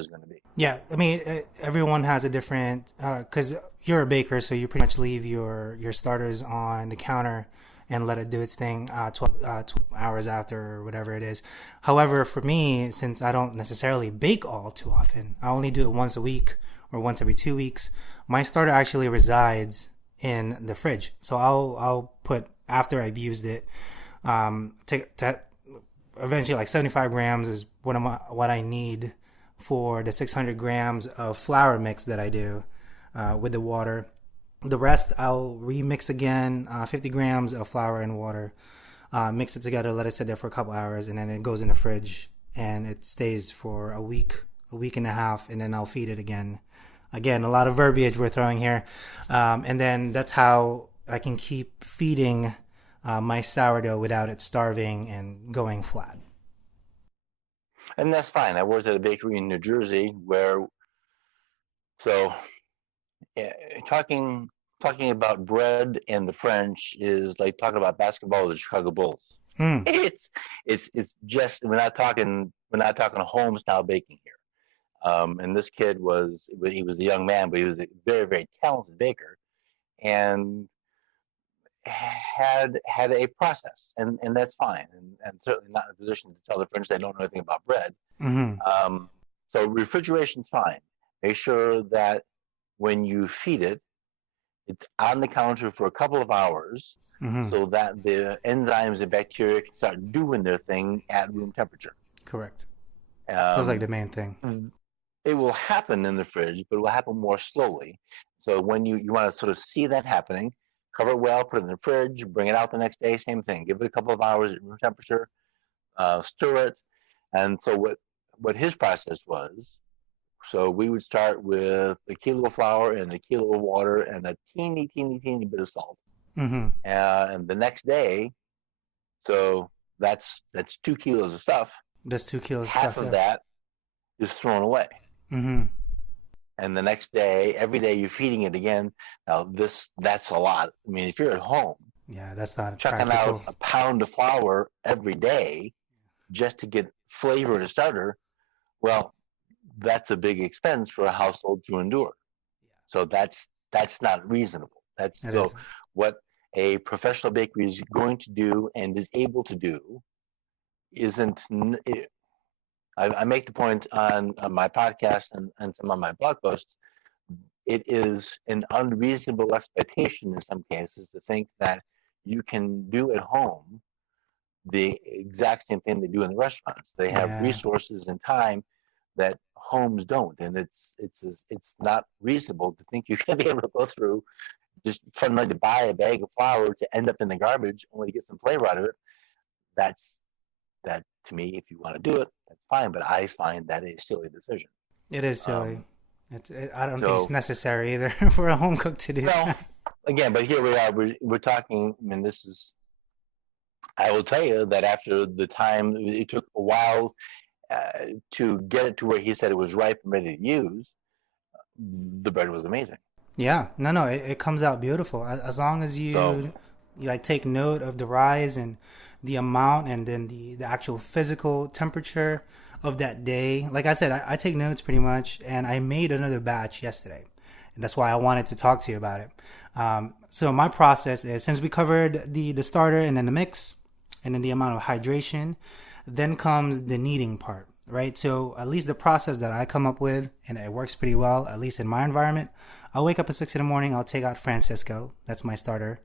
is going to be. Yeah, I mean, everyone has a different, because you're a baker, so you pretty much leave your starters on the counter and let it do its thing 12 hours after or whatever it is. However, for me, since I don't necessarily bake all too often, I only do it once a week or once every 2 weeks, my starter actually resides in the fridge. So I'll put, after I've used it, take eventually like 75 grams is what I need for the 600 grams of flour mix that I do with the water. The rest I'll remix again, 50 grams of flour and water, mix it together, let it sit there for a couple hours, and then it goes in the fridge and it stays for a week and a half, and then I'll feed it again. Again, a lot of verbiage we're throwing here. And then that's how I can keep feeding my sourdough without it starving and going flat. And that's fine. I worked at a bakery in New Jersey so yeah, talking about bread and the French is like talking about basketball with the Chicago Bulls. Mm. It's just we're not talking home style baking here. And this kid he was a young man, but he was a very, very talented baker, and had a process, and that's fine, and certainly not in a position to tell the French they don't know anything about bread. Mm-hmm. So refrigeration's fine. Make sure that when you feed it, it's on the counter for a couple of hours, Mm-hmm. so that the enzymes and bacteria can start doing their thing at room temperature. Correct. That's like the Um, main thing. it will happen in the fridge, but it will happen more slowly. So when you want to sort of see that happening, cover it well, put it in the fridge, bring it out the next day, same thing. Give it a couple of hours at room temperature, stir it. And so what his process was, so we would start with a kilo of flour and a kilo of water and a teeny, teeny, teeny bit of salt. Mm-hmm. And the next day, so that's 2 kilos of stuff. That's 2 kilos of Half stuff. of Yeah. that is thrown away. Mm-hmm. And the next day, every day you're feeding it again. Now that's a lot. I mean, if you're at home, Yeah, that's not chucking practical. out a pound of flour every day just to get flavor in a starter, well, that's a big expense for a household to endure. So that's not reasonable. That's It so is. what a professional bakery is going to do and is able to do isn't. I make the point on my podcast and some of my blog posts. It is an unreasonable expectation in some cases to think that you can do at home the exact same thing they do in the restaurants. They have Yeah. resources and time that homes don't, and it's not reasonable to think you're going to be able to go through just fundamentally to buy a bag of flour to end up in the garbage only to get some flavor out of it. That's that to me. If you want to do it, that's fine, but I find that a silly decision. It is silly. Um, I don't think it's so necessary either for a home cook to do well, that. again, but here we are. We're talking. I mean, this is. I will tell you that after the time, it took a while to get it to where he said it was ripe and ready to use. The bread was amazing. Yeah, no, it comes out beautiful as long as So you like take note of the rise and the amount, and then the actual physical temperature of that day. Like I said, I take notes pretty much, and I made another batch yesterday, and that's why I wanted to talk to you about it. So my process is, since we covered the starter and then the mix, and then the amount of hydration, then comes the kneading part, right? So at least the process that I come up with, and it works pretty well, at least in my environment. I'll wake up at 6 in the morning. I'll take out Francisco. That's my starter.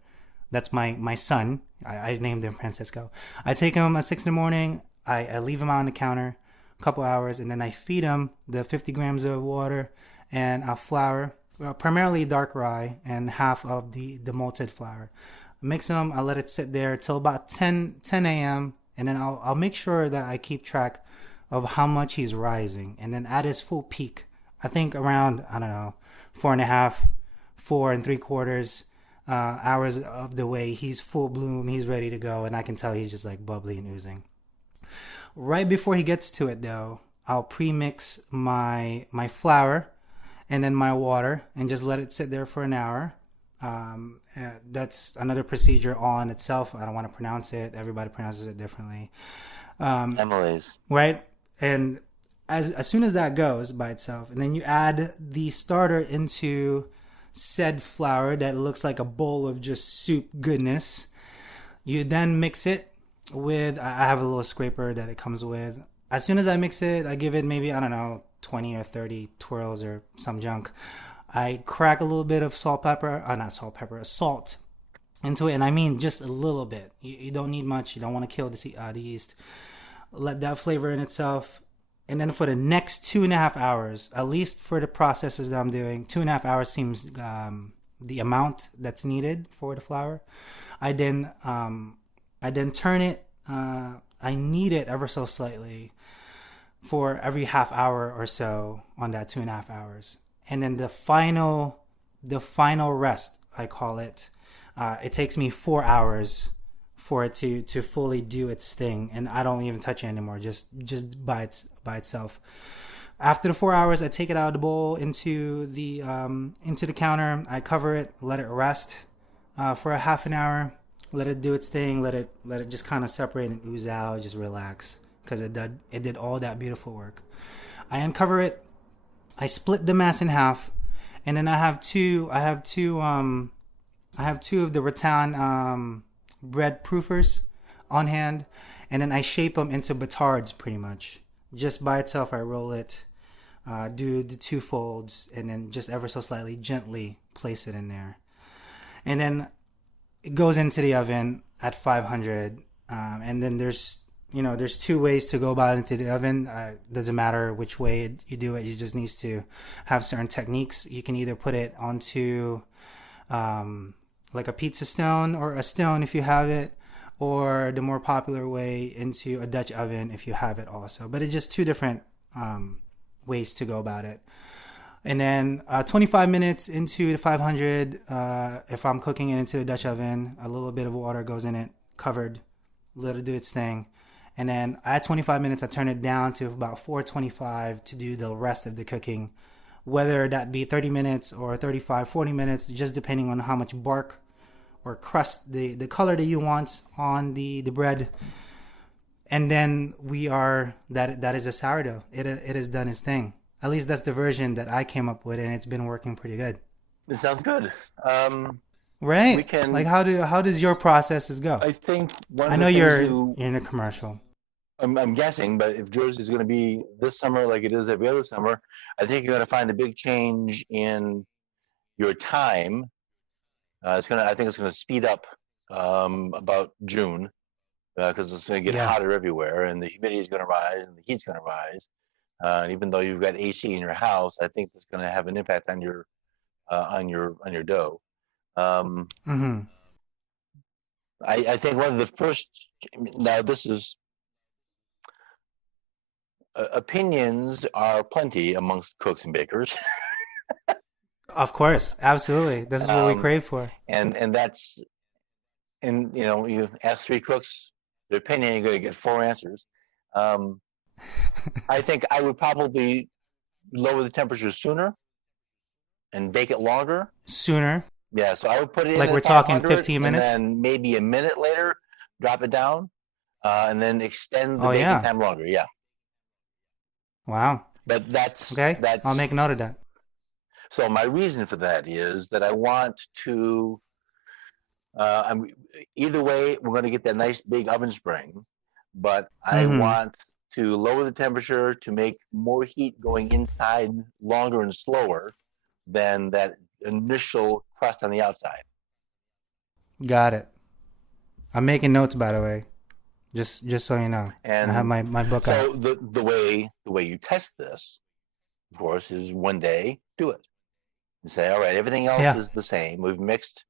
That's my son. I named him Francisco. I take him at 6 in the morning. I leave him on the counter a couple hours, and then I feed him the 50 grams of water and flour, primarily dark rye, and half of the malted flour. Mix them. I let it sit there till about 10 a.m. And then I'll make sure that I keep track of how much he's rising. And then at his full peak, I think around, I don't know, 4.5, 4 3/4 hours of the way, he's full bloom, he's ready to go, and I can tell he's just like bubbly and oozing. Right before he gets to it though, I'll pre-mix my flour and then my water and just let it sit there for an hour. That's another procedure all in itself. I don't want to pronounce it. Everybody pronounces it differently. Emily's. Right? And as soon as that goes by itself, and then you add the starter into said flour that looks like a bowl of just soup goodness, you then mix it with, I have a little scraper that it comes with. As soon as I mix it, I give it maybe, I don't know, 20 or 30 twirls or some junk. I crack a little bit of salt, salt into it. And I mean just a little bit. You don't need much. You don't want to kill the yeast. Let that flavor in itself. And then for the next 2.5 hours, at least for the processes that I'm doing, 2.5 hours seems the amount that's needed for the flour. I then turn it. I knead it ever so slightly for every half hour or so on that 2.5 hours. And then the final rest, I call it. It takes me 4 hours for it to fully do its thing, and I don't even touch it anymore. Just by itself. After the 4 hours, I take it out of the bowl into the counter. I cover it, let it rest for a half an hour. Let it do its thing. Let it just kind of separate and ooze out. Just relax, because it did all that beautiful work. I uncover it. I split the mass in half, and then I have two of the rattan bread proofers on hand, and then I shape them into batards pretty much. Just by itself, I roll it, do the 2 folds, and then just ever so slightly, gently place it in there. And then it goes into the oven at 500, and then there's 2 ways to go about into the oven. Doesn't matter which way you do it. You just need to have certain techniques. You can either put it onto like a pizza stone or a stone if you have it, or the more popular way into a Dutch oven if you have it also. But it's just 2 different ways to go about it. And then 25 minutes into the 500, if I'm cooking it into the Dutch oven, a little bit of water goes in it, covered, let it do its thing. And then at 25 minutes, I turn it down to about 425 to do the rest of the cooking, whether that be 30 minutes or 35, 40 minutes, just depending on how much bark or crust, the color that you want on the bread. And then that is a sourdough. It has done its thing. At least that's the version that I came up with, and it's been working pretty good. It sounds good. We Right? Like can. how does your processes go? I think one I of know the things you're you. in a commercial. I'm guessing, but if Jersey is going to be this summer like it is every other summer, I think you're going to find a big change in your time. It's gonna. I think it's going to speed up about June because it's going to get Yeah. hotter everywhere, and the humidity is going to rise, and the heat's going to rise. And even though you've got AC in your house, I think it's going to have an impact on your dough. Um, Mm-hmm. I think one of the first. Now this is opinions are plenty amongst cooks and bakers, Of course, absolutely. This is what we um, crave for. and that's and you ask three cooks their opinion, you're going to get four answers. Um, I think I would probably lower the temperature sooner and bake it longer. Sooner, Yeah, so I would put it in like we're at talking 500 15 and minutes. then maybe a minute later drop it down and then extend the Oh baking yeah. time longer. Yeah, Wow. but that's Okay, I'll that's make note of that. so my reason for that is that I want to. I'm either way, we're going to get that nice big oven spring, but I Mm-hmm. want to lower the temperature to make more heat going inside longer and slower than that initial crust on the outside. Got it. I'm making notes, by the way. Just so you know, I have And my book out. so the way you test this, of course, is one day do it and say, all right, everything else Yeah. is the same. We've mixed.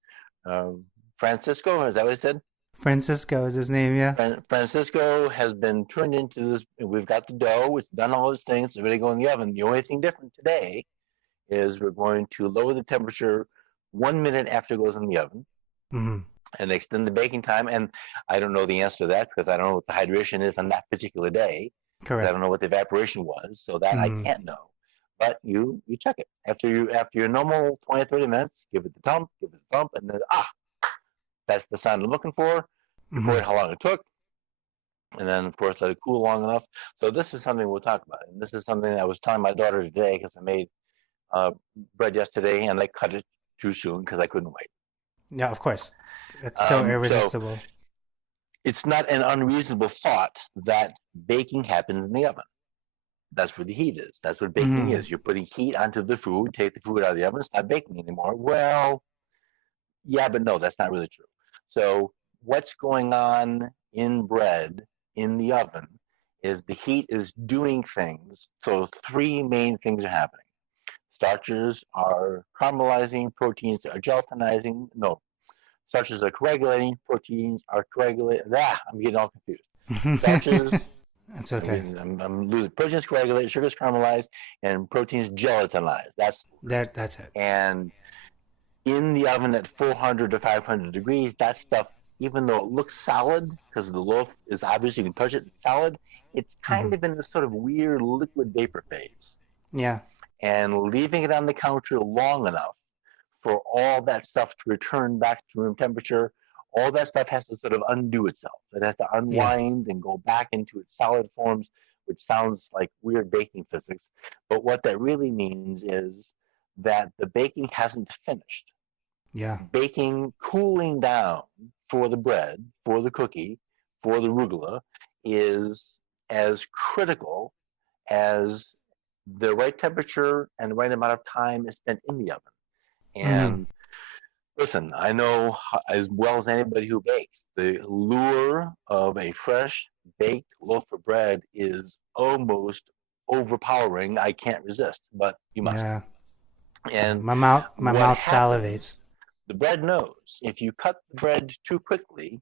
Uh, Francisco, is that what he said? Francisco is his name. Yeah. Francisco has been turned into this. We've got the dough. It's done all those things. It's ready to go in the oven. The only thing different today is we're going to lower the temperature 1 minute after it goes in the oven Mm-hmm. and extend the baking time. And I don't know the answer to that because I don't know what the hydration is on that particular day because I Correct. don't know what the evaporation was. So that I Mm-hmm. can't know. But you check it after your normal 20 30 minutes. Give it the thump, and then that's the sound I'm looking for. Mm-hmm. Record how long it took, and then of course let it cool long enough. So this is something we'll talk about, and this is something I was telling my daughter today because I made uh, bread yesterday and I cut it too soon because I couldn't wait. Yeah. Of course. It's so So irresistible. it's not an unreasonable thought that baking happens in the oven. That's where the heat is. That's what baking Mm-hmm. is. You're putting heat onto the food, take the food out of the oven, it's not baking anymore. Well, yeah, but no, that's not really true. So what's going on in bread in the oven is the heat is doing things. So three main things are happening. Starches are caramelizing, proteins are gelatinizing. No, starches are coagulating, proteins are coagulating. I'm getting all confused. Starches, It's okay. I'm losing. Proteins coagulate, sugars caramelize, and proteins gelatinize. That's There. That's it. and in the oven at 400 to 500 degrees, that stuff, even though it looks solid, because the loaf is obviously, you can touch it, it's solid, it's Mm-hmm. kind of in this sort of weird liquid vapor phase. Yeah. And leaving it on the counter long enough for all that stuff to return back to room temperature, all that stuff has to sort of undo itself. It has to Yeah. unwind and go back into its solid forms, which sounds like weird baking physics. But what that really means is that the baking hasn't finished. Yeah. Baking, cooling down for the bread, for the cookie, for the rugula is as critical as the right temperature and the right amount of time is spent in the oven. Mm-hmm. And listen, I know as well as anybody who bakes, the lure of a fresh baked loaf of bread is almost overpowering. I can't resist, but you must. Yeah. Yeah. And My what mouth salivates. happens, the bread knows if you cut the bread too quickly,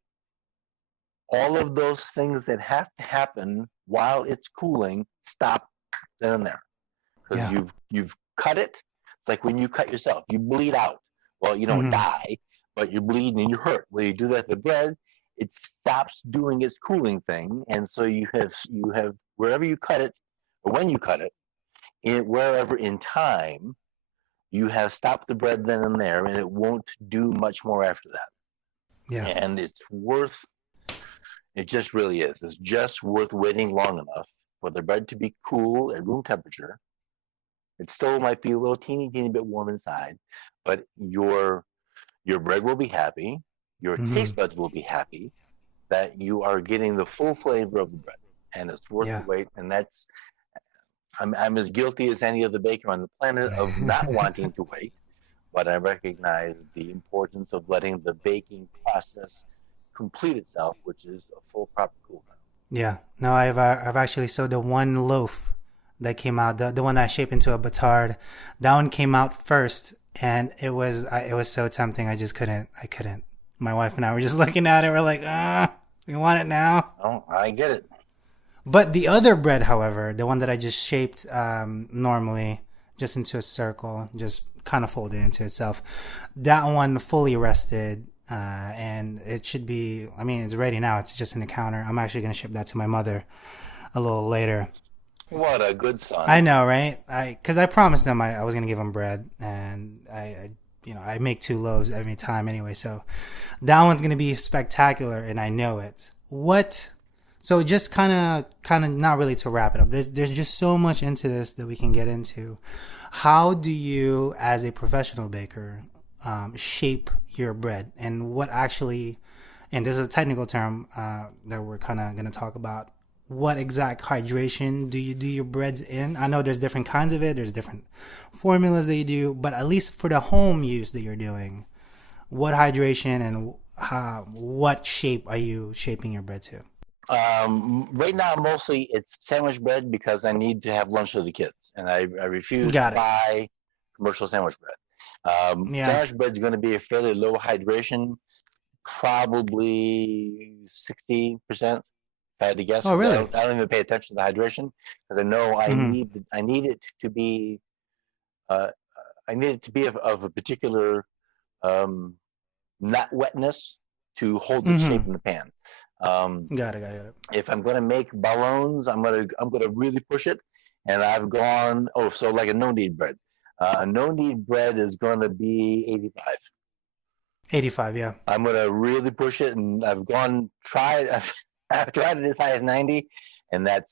all of those things that have to happen while it's cooling stop then and there because Yeah. you've cut it. It's like when you cut yourself, you bleed out. Well, you don't Mm-hmm. die, but you're bleeding and you hurt. When you do that to the bread, it stops doing its cooling thing, and so you have wherever you cut it, or when you cut it, wherever in time, you have stopped the bread then and there, and it won't do much more after that. Yeah. And it just really is. It's just worth waiting long enough for the bread to be cool at room temperature. It still might be a little teeny bit warm inside, but your bread will be happy, your Mm-hmm. taste buds will be happy that you are getting the full flavor of the bread, and it's worth the Yeah. wait. And that's I'm as guilty as any other baker on the planet of not wanting to wait, but I recognize the importance of letting the baking process complete itself, which is a full proper cool down. Yeah. No, I've actually, so the one loaf that came out, the one I shaped into a batard, that one came out first, and it was so tempting. I couldn't. My wife and I were just looking at it. We're like, we want it now. Oh, I get it. But the other bread, however, the one that I just shaped normally, just into a circle, just kind of folded into itself, that one fully rested. And it should be, I mean, it's ready now. It's just in the counter. I'm actually going to ship that to my mother a little later. What a good son. I know, right? Because I promised them I was going to give them bread. And I make 2 loaves every time anyway. So that one's going to be spectacular. And I know it. So just kind of not really to wrap it up. There's just so much into this that we can get into. How do you, as a professional baker, shape your bread, and what actually, and this is a technical term that we're kind of going to talk about, what exact hydration do you do your breads in? I know there's different kinds of it, there's different formulas that you do, but at least for the home use that you're doing, what hydration and what shape are you shaping your bread to? Right now, mostly it's sandwich bread because I need to have lunch for the kids, and I refuse to Got it. buy commercial sandwich bread. Yeah. Sandwich bread is going to be a fairly low hydration, probably 60%. If I had to guess, Oh, 'cause really? I don't even pay attention to the hydration because I know Mm-hmm. I need it to be uh, I need it to be of a particular um, not wetness to hold its shape Mm-hmm. in the pan. Um, Got it. if I'm gonna make ballons, I'm gonna really push it. And I've gone so like a no knead bread. A no knead bread is gonna be 85. 85, yeah. I'm gonna really push it, and I've gone tried. I've tried it as high as 90, and that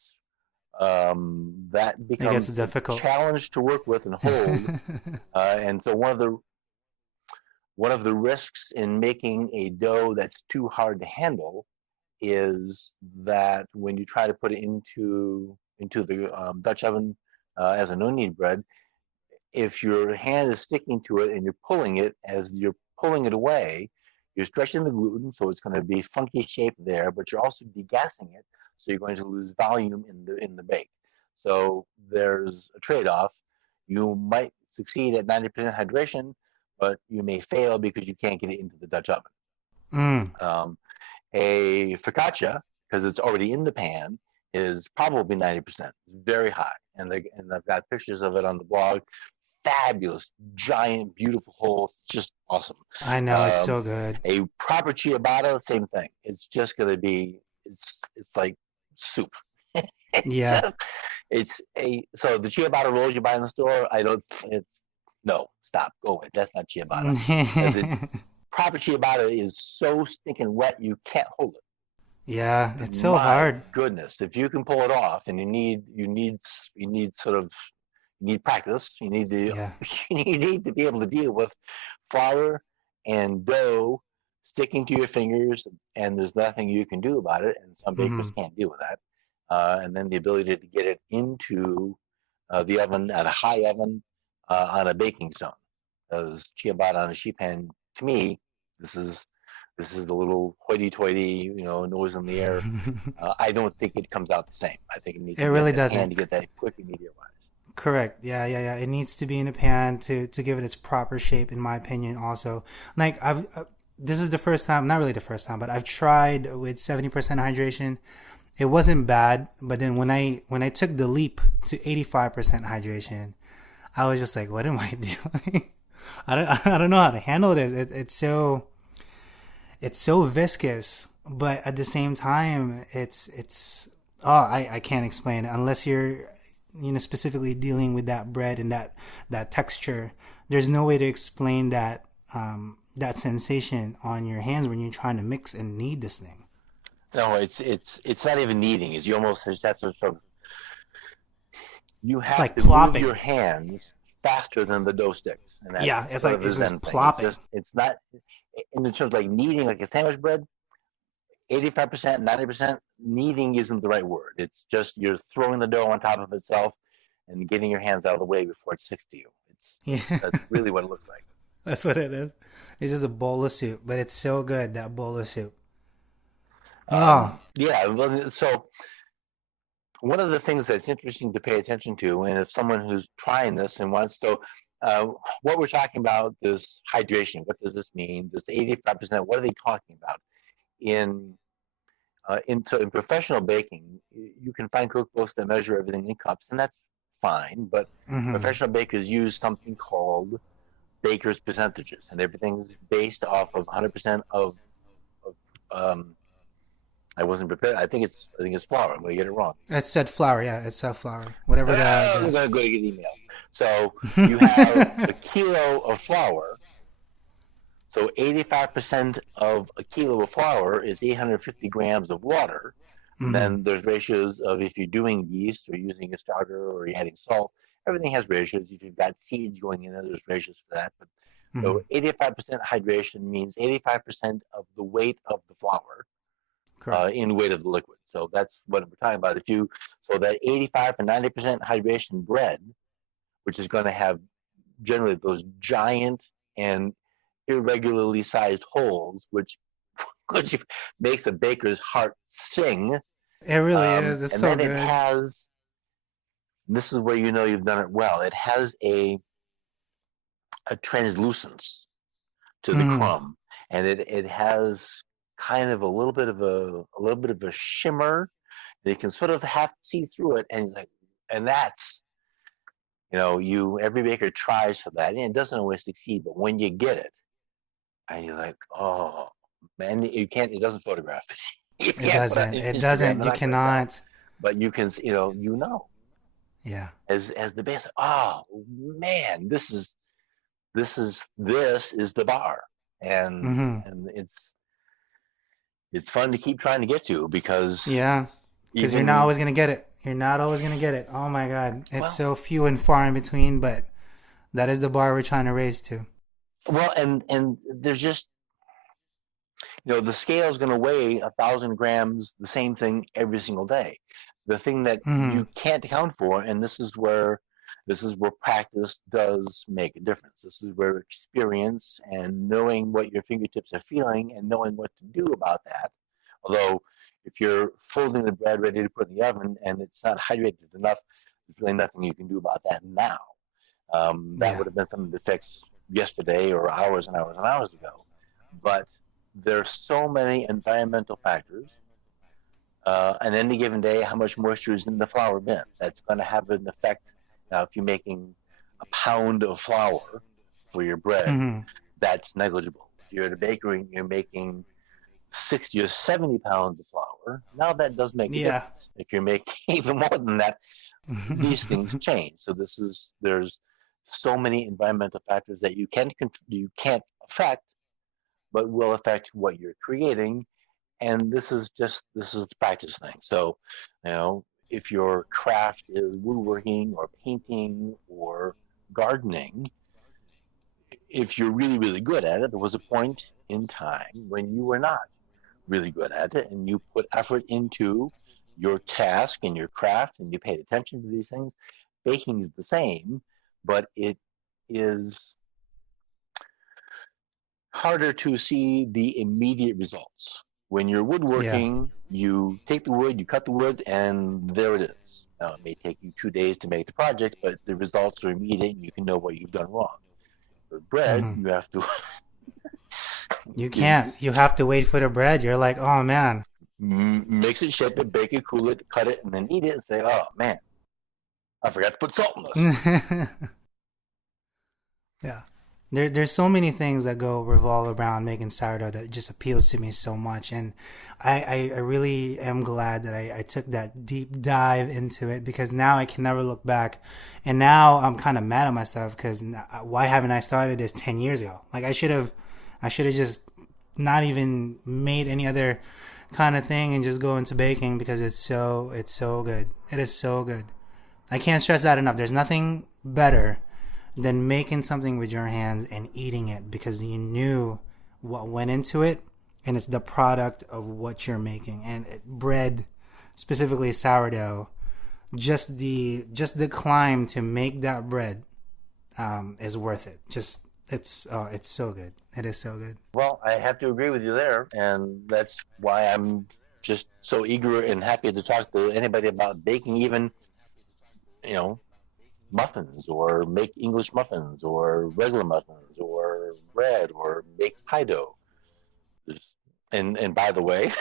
It gets becomes a difficult. challenge to work with and hold. And so one of the risks in making a dough that's too hard to handle is that when you try to put it into the Dutch oven as a no knead bread, if your hand is sticking to it and you're pulling it, as you're pulling it away, you're stretching the gluten, so it's going to be funky shape there, but you're also degassing it, so you're going to lose volume in the bake. So there's a trade-off. You might succeed at 90% hydration, but you may fail because you can't get it into the Dutch oven. Mm. Um, a focaccia, because it's already in the pan, is probably 90%. It's very high. And I've got pictures of it on the blog. Fabulous, giant, beautiful holes. It's just awesome. I know, it's Um, so good. a proper ciabatta, same thing. It's just going to be, it's like soup. it's Yeah. just, so the ciabatta rolls you buy in the store, no, stop, go away. That's not ciabatta. Because proper ciabatta is so stinking wet you can't hold it. Yeah, it's so My hard. goodness, if you can pull it off, and you need practice. You need to Yeah. you need to be able to deal with flour and dough sticking to your fingers, and there's nothing you can do about it. And some bakers Hmm. can't deal with that. And then the ability to get it into the oven at a high oven on a baking stone. Because ciabatta on a sheet pan, to me, this is the little hoity-toity, nose in the air. I don't think it comes out the same. I think it needs It to be at really that pan doesn't. to get that quick immediate rise. Correct. Yeah. It needs to be in a pan to give it its proper shape, in my opinion. Also, like this is the first time, not really the first time, but I've tried with 70% hydration. It wasn't bad, but then when I took the leap to 85% hydration, I was just like, what am I doing? I don't know how to handle this. It's so viscous, but at the same time, it's I can't explain it unless you're specifically dealing with that bread and that texture. There's no way to explain that sensation on your hands when you're trying to mix and knead this thing. No, it's not even kneading. You almost just have to sort of you It's have like to move your plopping. hands faster than the dough sticks, and that's It's sort like of a it's Zen just thing. plopping. It's not in terms of like kneading like a sandwich bread. 85%, 90% kneading isn't the right word. It's just you're throwing the dough on top of itself and getting your hands out of the way before it sticks to you. Yeah, That's really what it looks like. that's what it is. It's just a bowl of soup, but it's so good, that bowl of soup. Oh, Yeah. So one of the things that's interesting to pay attention to, and if someone who's trying this and wants to, what we're talking about, this hydration. What does this mean? This 85%. What are they talking about? In professional baking, you can find cookbooks that measure everything in cups, and that's fine. But mm-hmm. professional bakers use something called baker's percentages, and everything's based off of 100% of I wasn't prepared. I think it's flour. I'm gonna get it wrong. It said flour. Yeah, it said flour. Whatever I'm the. gonna go to get email. So you have a kilo of flour. So 85% of a kilo of flour is 850 grams of water. Mm-hmm. Then there's ratios of if you're doing yeast or using a starter or you're adding salt. Everything has ratios. If you've got seeds going in there, there's ratios for that. But so 85% hydration means 85% of the weight of the flour in weight of the liquid. So that's what we're talking about. So that 85 and 90% hydration bread, which is going to have generally those giant and irregularly sized holes, which makes a baker's heart sing. It really is. It's and so then good. it has. This is where you know you've done it well. It has a translucence to the crumb, and it has kind of a little bit of a shimmer. You can sort of half see through it, and he's like, and that's every baker tries for that, and it doesn't always succeed. But when you get it, and you're like, oh man, you can't. It doesn't photograph. You It doesn't. It doesn't. You cannot. But you can, Yeah. As the base. Oh man, this is the bar, and it's fun to keep trying to get to because because you're not always gonna get it. You're not always gonna get it. Oh my God, it's so few and far in between, but that is the bar we're trying to raise to. Well, and there's just the scale is going to weigh 1,000 grams, the same thing every single day. The thing that you can't account for, and this is where practice does make a difference. This is where experience and knowing what your fingertips are feeling and knowing what to do about that. Although, if you're folding the bread ready to put in the oven and it's not hydrated enough, there's really nothing you can do about that now. That would have been something to fix yesterday or hours and hours and hours ago. But there's so many environmental factors. On any given day, how much moisture is in the flour bin? That's going to have an effect. Now, if you're making a pound of flour for your bread, that's negligible. If you're at a bakery and you're making 60 or 70 pounds of flour, now that does make a difference. If you're making even more than that, these things change. So there's so many environmental factors that you can't affect, but will affect what you're creating. And this is the practice thing. So, if your craft is woodworking or painting or gardening, if you're really, really good at it, there was a point in time when you were not really good at it and you put effort into your task and your craft and you paid attention to these things. Baking is the same, but it is harder to see the immediate results. When you're woodworking, you take the wood, you cut the wood, and there it is. Now, it may take you 2 days to make the project, but the results are immediate and you can know what you've done wrong. With bread, you have to... You can't. You have to wait for the bread. You're like, oh, man. Mix it, shape it, bake it, cool it, cut it, and then eat it and say, oh, man, I forgot to put salt in this. Yeah. There's so many things that revolve around making sourdough that just appeals to me so much. And I really am glad that I took that deep dive into it, because now I can never look back. And now I'm kind of mad at myself because why haven't I started this 10 years ago? Like I should have just not even made any other kind of thing and just go into baking, because it's so good. It is so good. I can't stress that enough. There's nothing better than making something with your hands and eating it because you knew what went into it, and it's the product of what you're making. And bread, specifically sourdough, just the climb to make that bread is worth it. It's so good. It is so good. Well, I have to agree with you there, and that's why I'm just so eager and happy to talk to anybody about baking, even, muffins, or make English muffins, or regular muffins, or bread, or make pie dough. And by the way,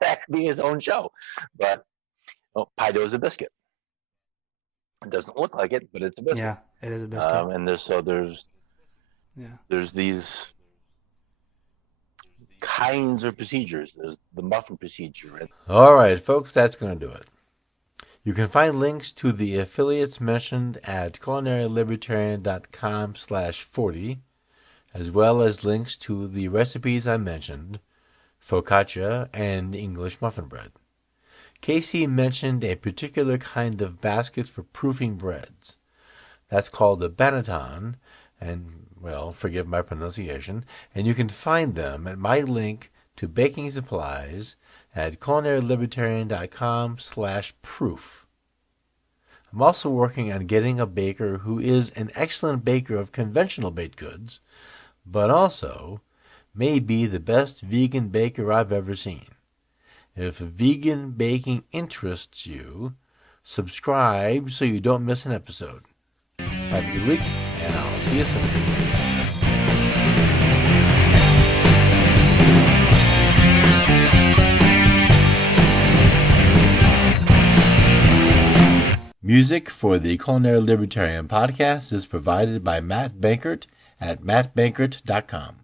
that could be his own show, but pie dough is a biscuit. It doesn't look like it, but it's a biscuit. Yeah, it is a biscuit. And there's these kinds of procedures. There's the muffin procedure. All right, folks, that's going to do it. You can find links to the affiliates mentioned at culinarylibertarian.com/40, as well as links to the recipes I mentioned, focaccia and English muffin bread. Casey mentioned a particular kind of basket for proofing breads. That's called a banneton, and, well, forgive my pronunciation, and you can find them at my link to baking supplies at culinarylibertarian.com/proof. I'm also working on getting a baker who is an excellent baker of conventional baked goods, but also may be the best vegan baker I've ever seen. If vegan baking interests you, subscribe so you don't miss an episode. Have a good week, and I'll see you soon. Music for the Culinary Libertarian podcast is provided by Matt Bankert at mattbankert.com.